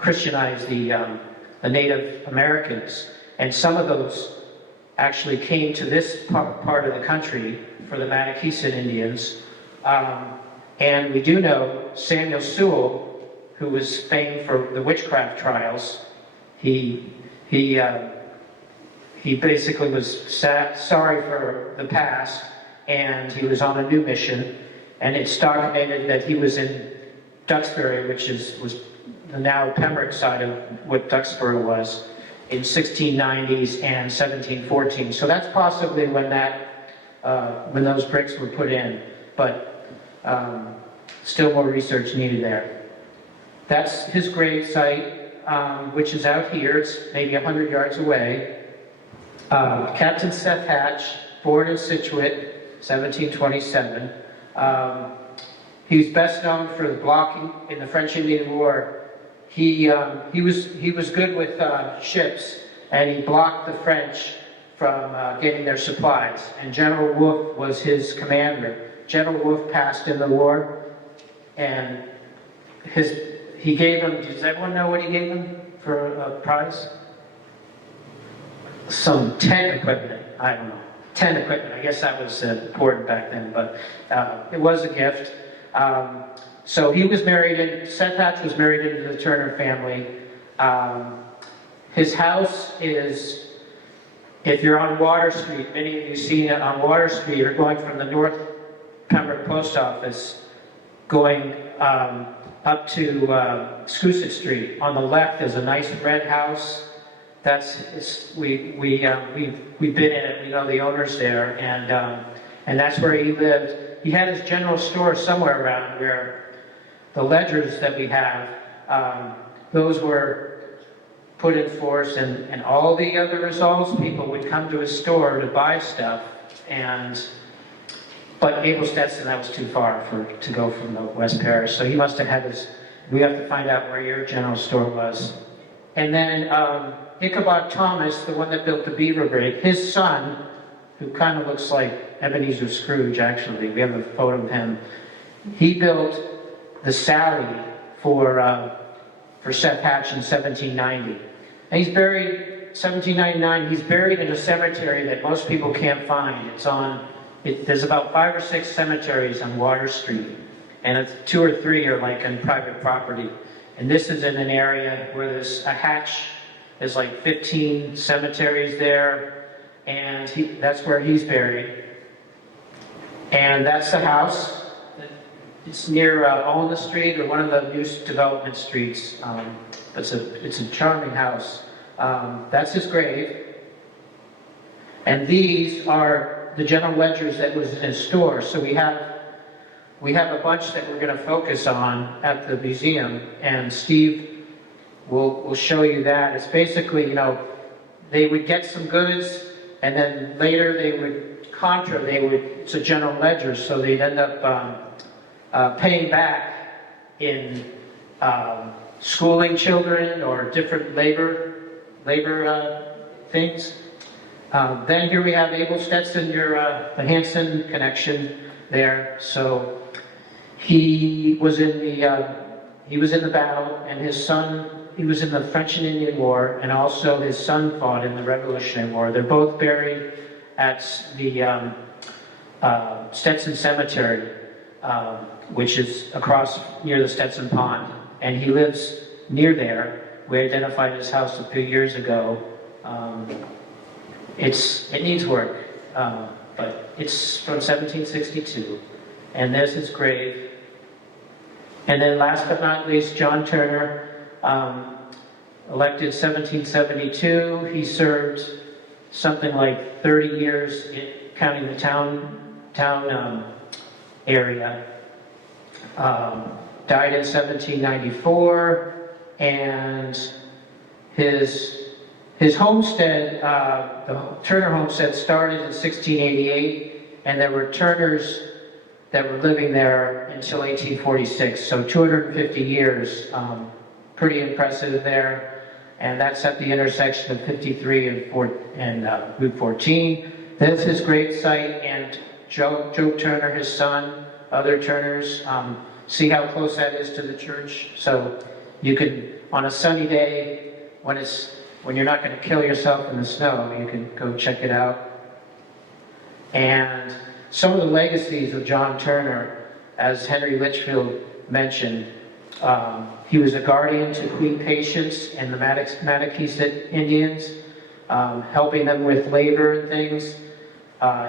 Christianize the Native Americans. And some of those actually came to this part of the country for the Matakeesan Indians. And we do know Samuel Sewall, who was famed for the witchcraft trials, he basically was sorry for the past, and he was on a new mission. And it's documented that he was in Duxbury, which was the now Pembroke side of what Duxbury was, in 1690s and 1714. So that's possibly when when those bricks were put in, but still more research needed there. That's his grave site, which is out here. It's maybe 100 yards away. Captain Seth Hatch, born in Scituate, 1727. He was best known for the blocking in the French-Indian War. He was good with ships, and he blocked the French from getting their supplies. And General Wolfe was his commander. General Wolfe passed in the war, and he gave him. Does everyone know what he gave him for a prize? Some tent equipment. I don't know. Tent equipment. I guess that was important back then, but it was a gift. So he was married, Seth Hatch was married into the Turner family. His house is, if you're on Water Street, many of you seen it on Water Street, you're going from the North Pembroke Post Office, going up to Scoosett Street. On the left is a nice red house. We've been in it, we know the owners there, and that's where he lived. He had his general store somewhere around where the ledgers that we have, those were put in force, and all the other Resolves people would come to his store to buy stuff, but Abel Stetson, that was too far to go from the West Parish, so he must have had we have to find out where your general store was. And then Ichabod Thomas, the one that built the Beaver Brig, his son, who kind of looks like Ebenezer Scrooge, actually, we have a photo of him, he built the Sally for Seth Hatch in 1790. And he's buried, 1799, he's buried in a cemetery that most people can't find. There's about 5 or 6 cemeteries on Water Street, and 2 or 3 are like on private property. And this is in an area where there's a Hatch, there's like 15 cemeteries there, and that's where he's buried. And that's the house. It's near Olna Street, or one of the new development streets. It's a charming house. That's his grave. And these are the general ledgers that was in his store. So we have a bunch that we're going to focus on at the museum, and Steve will show you that. It's basically, they would get some goods, and then later they would it's a general ledger, so they'd end up paying back in schooling children or different labor things. Then here we have Abel Stetson, the Hanson connection there. So he was in he was in the battle, and his son, he was in the French and Indian War, and also his son fought in the Revolutionary War. They're both buried at the Stetson Cemetery, which is across near the Stetson Pond, and he lives near there. We identified his house a few years ago. It needs work, but it's from 1762, and there's his grave. And then last but not least, John Turner, elected 1772. He served something like 30 years, counting the town area. Died in 1794, and his homestead, the Turner homestead, started in 1688, and there were Turners that were living there until 1846, so 250 years. Pretty impressive there. And that's at the intersection of 53 and Route 14. There's his grave site, and Joe Turner, his son, other Turners. See how close that is to the church? So you can, on a sunny day, when you're not going to kill yourself in the snow, you can go check it out. And some of the legacies of John Turner, as Henry Litchfield mentioned, he was a guardian to Queen Patience and the Mataquisa Indians, helping them with labor and things.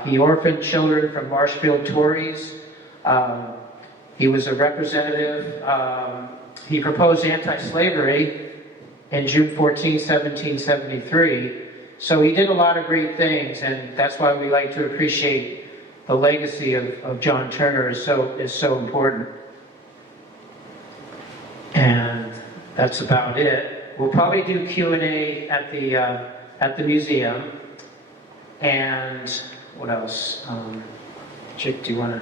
He orphaned children from Marshfield Tories. He was a representative. He proposed anti-slavery in June 14, 1773. So he did a lot of great things, and that's why we like to appreciate the legacy of John Turner is so important. And that's about it. We'll probably do Q&A at the museum. And what else? Chick, do you want to?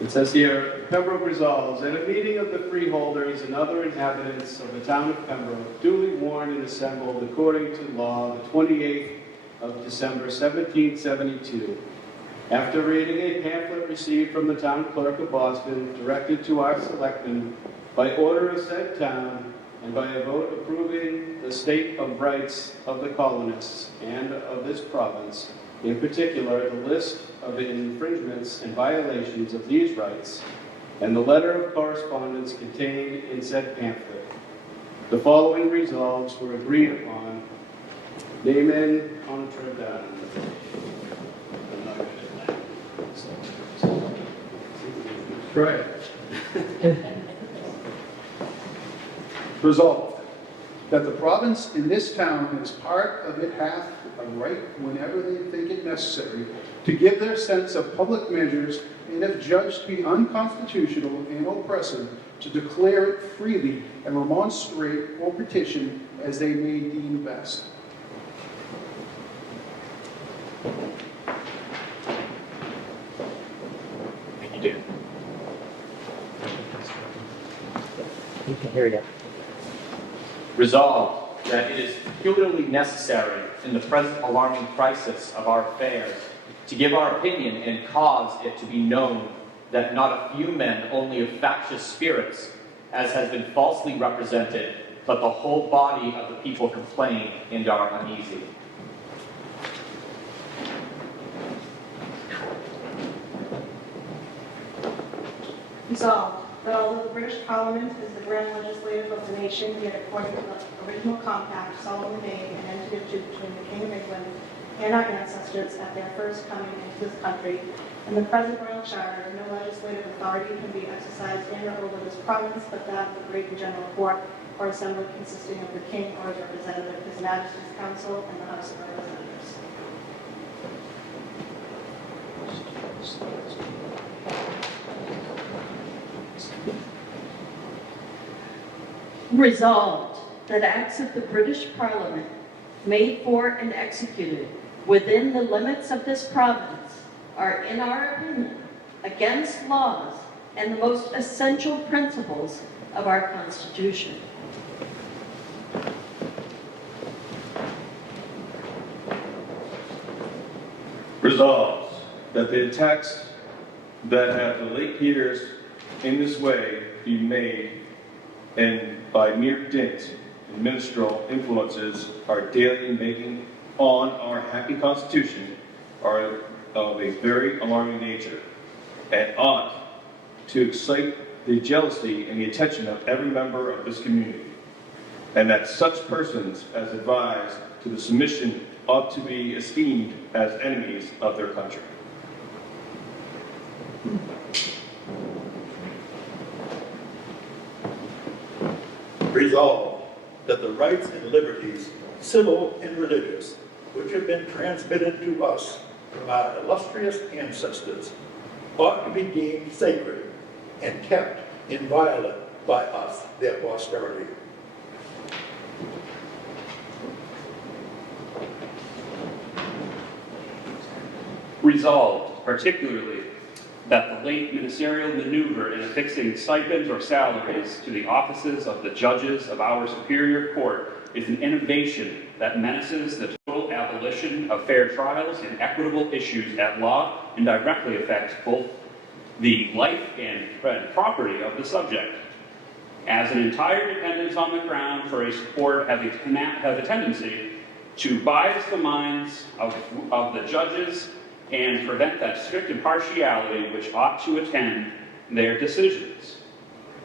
It says here, Pembroke Resolves, at a meeting of the freeholders and other inhabitants of the town of Pembroke, duly warned and assembled according to law the 28th of December, 1772. After reading a pamphlet received from the town clerk of Boston, directed to our selectmen by order of said town, and by a vote approving the state of rights of the colonists and of this province, in particular the list of infringements and violations of these rights, and the letter of correspondence contained in said pamphlet, the following resolves were agreed upon. Amen. Contra Dam. Right. Resolved, that the province in this town, as part of it, hath a right, whenever they think it necessary, to give their sense of public measures, and if judged to be unconstitutional and oppressive, to declare it freely and remonstrate or petition as they may deem best. Thank you, Dan. You can hear you. Resolved that it is peculiarly necessary in the present alarming crisis of our affairs to give our opinion and cause it to be known that not a few men only of factious spirits, as has been falsely represented, but the whole body of the people complain and are uneasy. Resolved, that although the British Parliament is the grand legislative of the nation, yet according to the original compact solemnly made and entered into between the King of England and our ancestors at their first coming into this country, in the present royal charter, no legislative authority can be exercised in or over this province, but that of the great and general court, or assembly consisting of the King or his representative, His Majesty's Council, and the House of Representatives. Resolved that acts of the British Parliament made for and executed within the limits of this province are, in our opinion, against laws and the most essential principles of our Constitution. Resolves that the attacks that have the late years in this way be made and by mere dint and minstrel influences are daily making on our happy Constitution are of a very alarming nature, and ought to excite the jealousy and the attention of every member of this community, and that such persons as advise to the submission ought to be esteemed as enemies of their country. Resolved that the rights and liberties, civil and religious, which have been transmitted to us from our illustrious ancestors, ought to be deemed sacred and kept inviolate by us, their posterity. Resolved, particularly, that the late ministerial maneuver in affixing stipends or salaries to the offices of the judges of our superior court is an innovation that menaces the total abolition of fair trials and equitable issues at law and directly affects both the life and property of the subject. As an entire dependence on the crown for a support has a tendency to bias the minds of the judges and prevent that strict impartiality which ought to attend their decisions.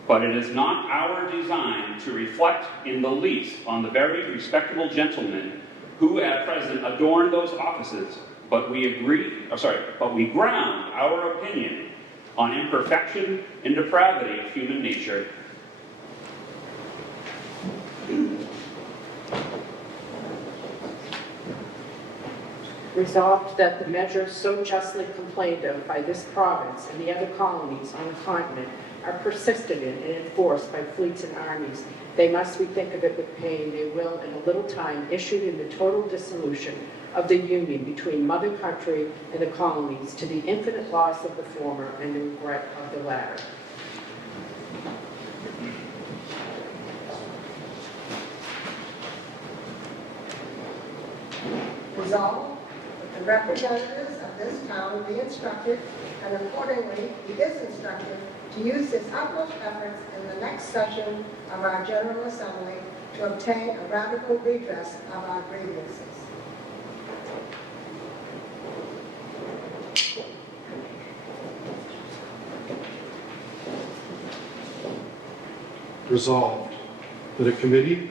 But it is not our design to reflect in the least on the very respectable gentlemen who at present adorn those offices, but we ground our opinion on imperfection and depravity of human nature. Resolved that the measures so justly complained of by this province and the other colonies on the continent are persisted in and enforced by fleets and armies. They must bethink of it with pain. They will, in a little time, issue in the total dissolution of the union between mother country and the colonies, to the infinite loss of the former and the regret of the latter. Resolved that the representatives of this town be instructed, and accordingly he is instructed, to use his utmost efforts in the next session of our General Assembly to obtain a radical redress of our grievances. Resolved that a committee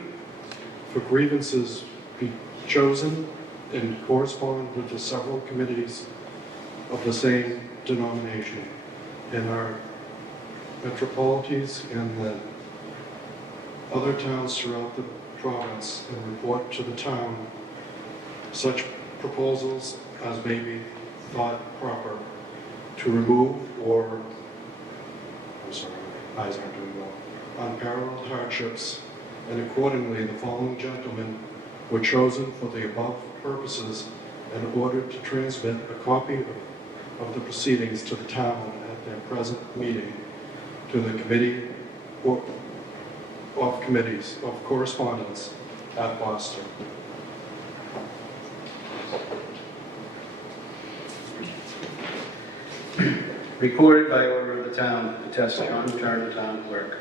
for grievances be chosen and correspond with the several committees of the same denomination in our metropolities and the other towns throughout the province, and report to the town such proposals as may be thought proper to remove or, eyes aren't doing well, unparalleled hardships, and accordingly the following gentlemen were chosen for the above purposes and ordered to transmit a copy of the proceedings to the town at their present meeting, to the committee of committees of correspondence at Boston. Recorded by order of the town, attest John Turner, town clerk.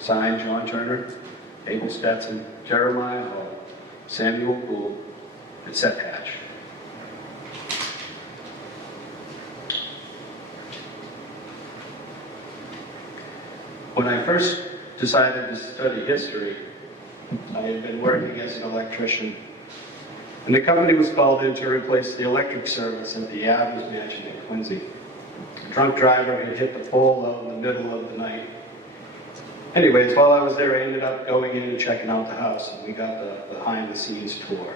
Signed, John Turner, Abel Stetson, Jeremiah Hall, Samuel Poole, and Seth Hatch. When I first decided to study history, I had been working as an electrician, and the company was called in to replace the electric service at the Adams Mansion in Quincy. A drunk driver had hit the pole out in the middle of the night. Anyways, while I was there, I ended up going in and checking out the house, and we got the behind-the-scenes tour.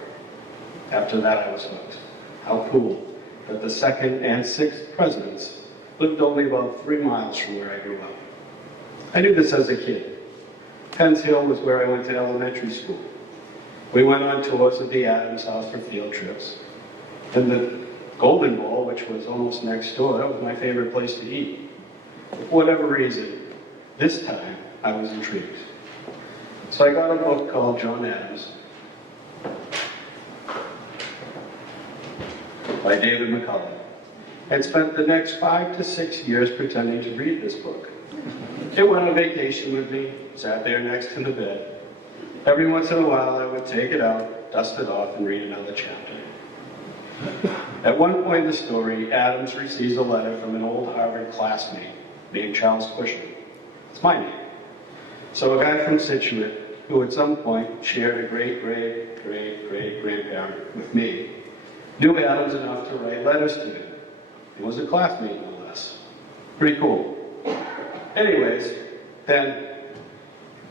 After that, I was hooked. How cool that the second and sixth presidents lived only about 3 miles from where I grew up. I knew this as a kid. Penn's Hill was where I went to elementary school. We went on tours of the Adams house for field trips. And the Golden Bowl, which was almost next door, that was my favorite place to eat. For whatever reason, this time I was intrigued. So I got a book called John Adams by David McCullough, and spent the next 5 to 6 years pretending to read this book. It went on vacation with me, sat there next to the bed. Every once in a while, I would take it out, dust it off, and read another chapter. At one point in the story, Adams receives a letter from an old Harvard classmate named Charles Cushing. It's my name. So a guy from Situate, who at some point shared a great-great-great-great-grandparent with me, knew Adams enough to write letters to him. He was a classmate, no less. Pretty cool. Anyways, then,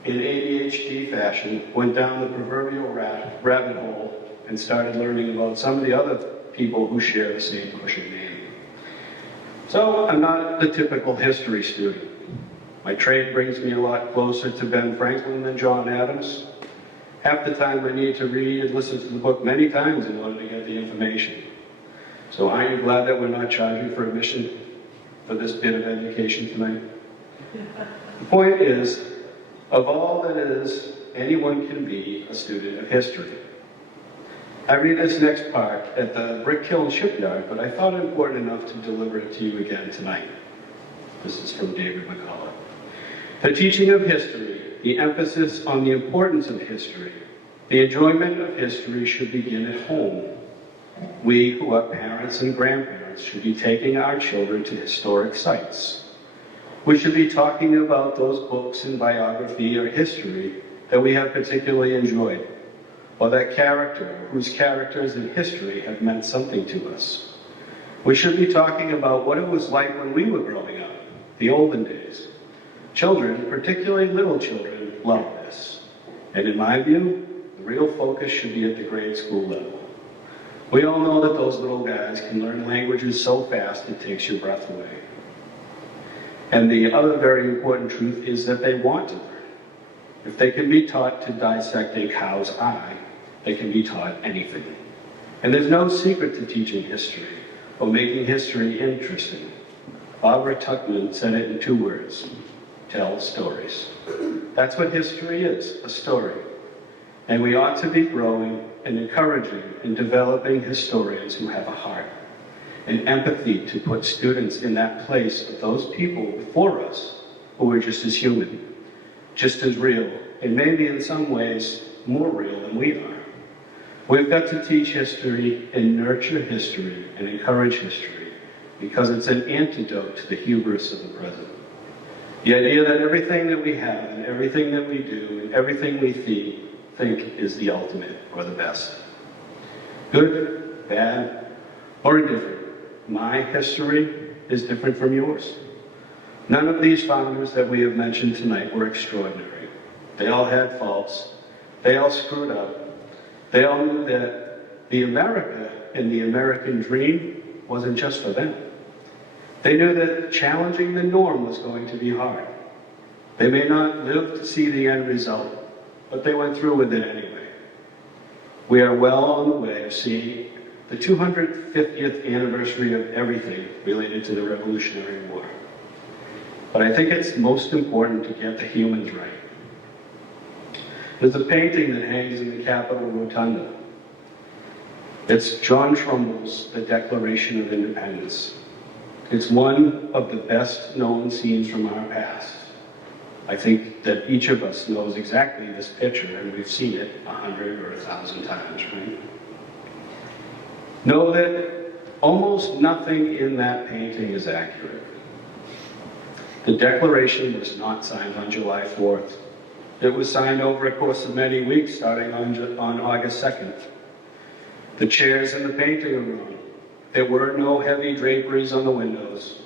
in ADHD fashion, went down the proverbial rabbit hole and started learning about some of the other people who share the same Cushing name. So I'm not the typical history student. My trade brings me a lot closer to Ben Franklin than John Adams. Half the time I need to read and listen to the book many times in order to get the information. So aren't you glad that we're not charging for admission for this bit of education tonight? The point is, of all that is, anyone can be a student of history. I read this next part at the Brick Kiln Shipyard, but I thought it important enough to deliver it to you again tonight. This is from David McCullough. The teaching of history, the emphasis on the importance of history, the enjoyment of history should begin at home. We who are parents and grandparents should be taking our children to historic sites. We should be talking about those books in biography or history that we have particularly enjoyed, or that character whose characters in history have meant something to us. We should be talking about what it was like when we were growing up, the olden days. Children, particularly little children, love this. And in my view, the real focus should be at the grade school level. We all know that those little guys can learn languages so fast it takes your breath away. And the other very important truth is that they want to learn. If they can be taught to dissect a cow's eye, they can be taught anything. And there's no secret to teaching history or making history interesting. Barbara Tuchman said it in 2 words: tell stories. That's what history is, a story. And we ought to be growing and encouraging and developing historians who have a heart and empathy to put students in that place of those people before us who are just as human, just as real, and maybe in some ways more real than we are. We've got to teach history and nurture history and encourage history because it's an antidote to the hubris of the present. The idea that everything that we have and everything that we do and everything we think is the ultimate or the best. Good, bad, or indifferent. My history is different from yours. None of these founders that we have mentioned tonight were extraordinary. They all had faults. They all screwed up. They all knew that the America and the American dream wasn't just for them. They knew that challenging the norm was going to be hard. They may not live to see the end result, but they went through with it anyway. We are well on the way of seeing the 250th anniversary of everything related to the Revolutionary War. But I think it's most important to get the humans right. There's a painting that hangs in the Capitol Rotunda. It's John Trumbull's The Declaration of Independence. It's one of the best known scenes from our past. I think that each of us knows exactly this picture, and we've seen it 100 or 1,000 times, right? Know that almost nothing in that painting is accurate. The Declaration was not signed on July 4th. It was signed over a course of many weeks, starting on August 2nd. The chairs in the painting are wrong. There were no heavy draperies on the windows.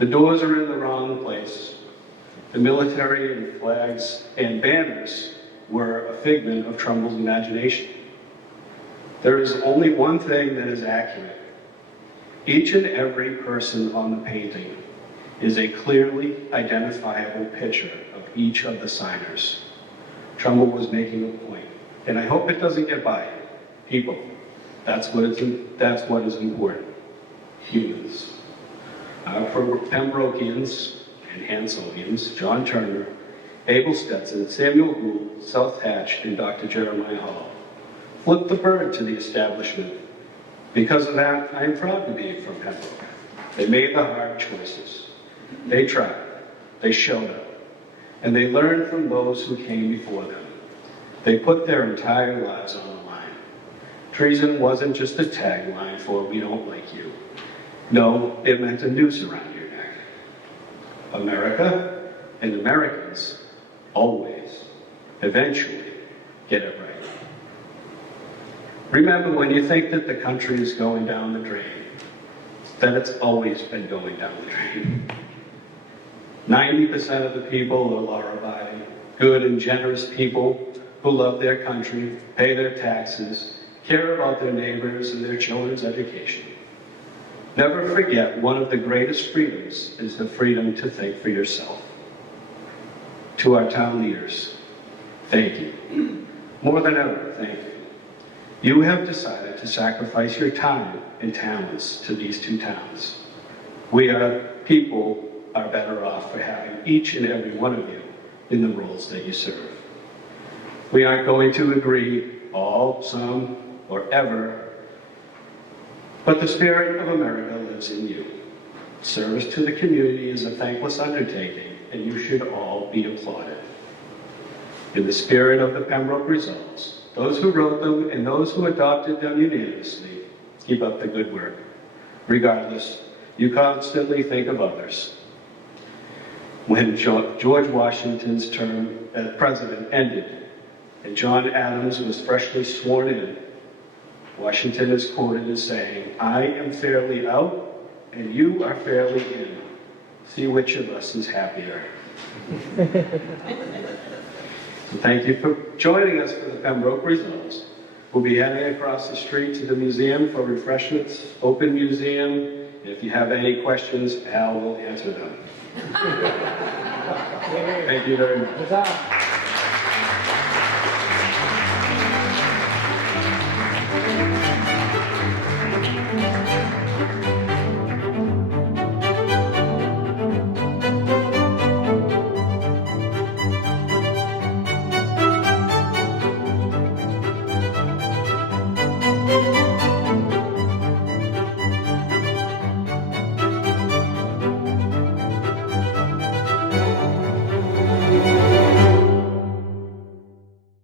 The doors are in the wrong place. The military and flags and banners were a figment of Trumbull's imagination. There is only one thing that is accurate. Each and every person on the painting is a clearly identifiable picture of each of the signers. Trumbull was making a point, and I hope it doesn't get by people. That's what is important. Humans. For Pembrokians and Hansonians, John Turner, Abel Stetson, Samuel Gould, South Hatch, and Dr. Jeremiah Hall flipped the bird to the establishment. Because of that, I am proud to be from Pembroke. They made the hard choices. They tried. They showed up. and they learned from those who came before them. They put their entire lives on the line. Treason wasn't just a tagline for "we don't like you." No, it meant a noose around your neck. America and Americans always, eventually, get it right. Remember, when you think that the country is going down the drain, that it's always been going down the drain. 90% of the people are law-abiding, good and generous people who love their country, pay their taxes, care about their neighbors and their children's education. Never forget, one of the greatest freedoms is the freedom to think for yourself. To our town leaders, thank you. More than ever, thank you. You have decided to sacrifice your time and talents to these two towns. We people are better off for having each and every one of you in the roles that you serve. We aren't going to agree all, some, or ever, but the spirit of America lives in you. Service to the community is a thankless undertaking, and you should all be applauded. In the spirit of the Pembroke Resolves, those who wrote them and those who adopted them unanimously, keep up the good work. Regardless, you constantly think of others. When George Washington's term as president ended and John Adams was freshly sworn in, Washington is quoted as saying, "I am fairly out and you are fairly in. See which of us is happier." So thank you for joining us for the Pembroke Resolves. We'll be heading across the street to the museum for refreshments, open museum. If you have any questions, Al will answer them. Thank you very much.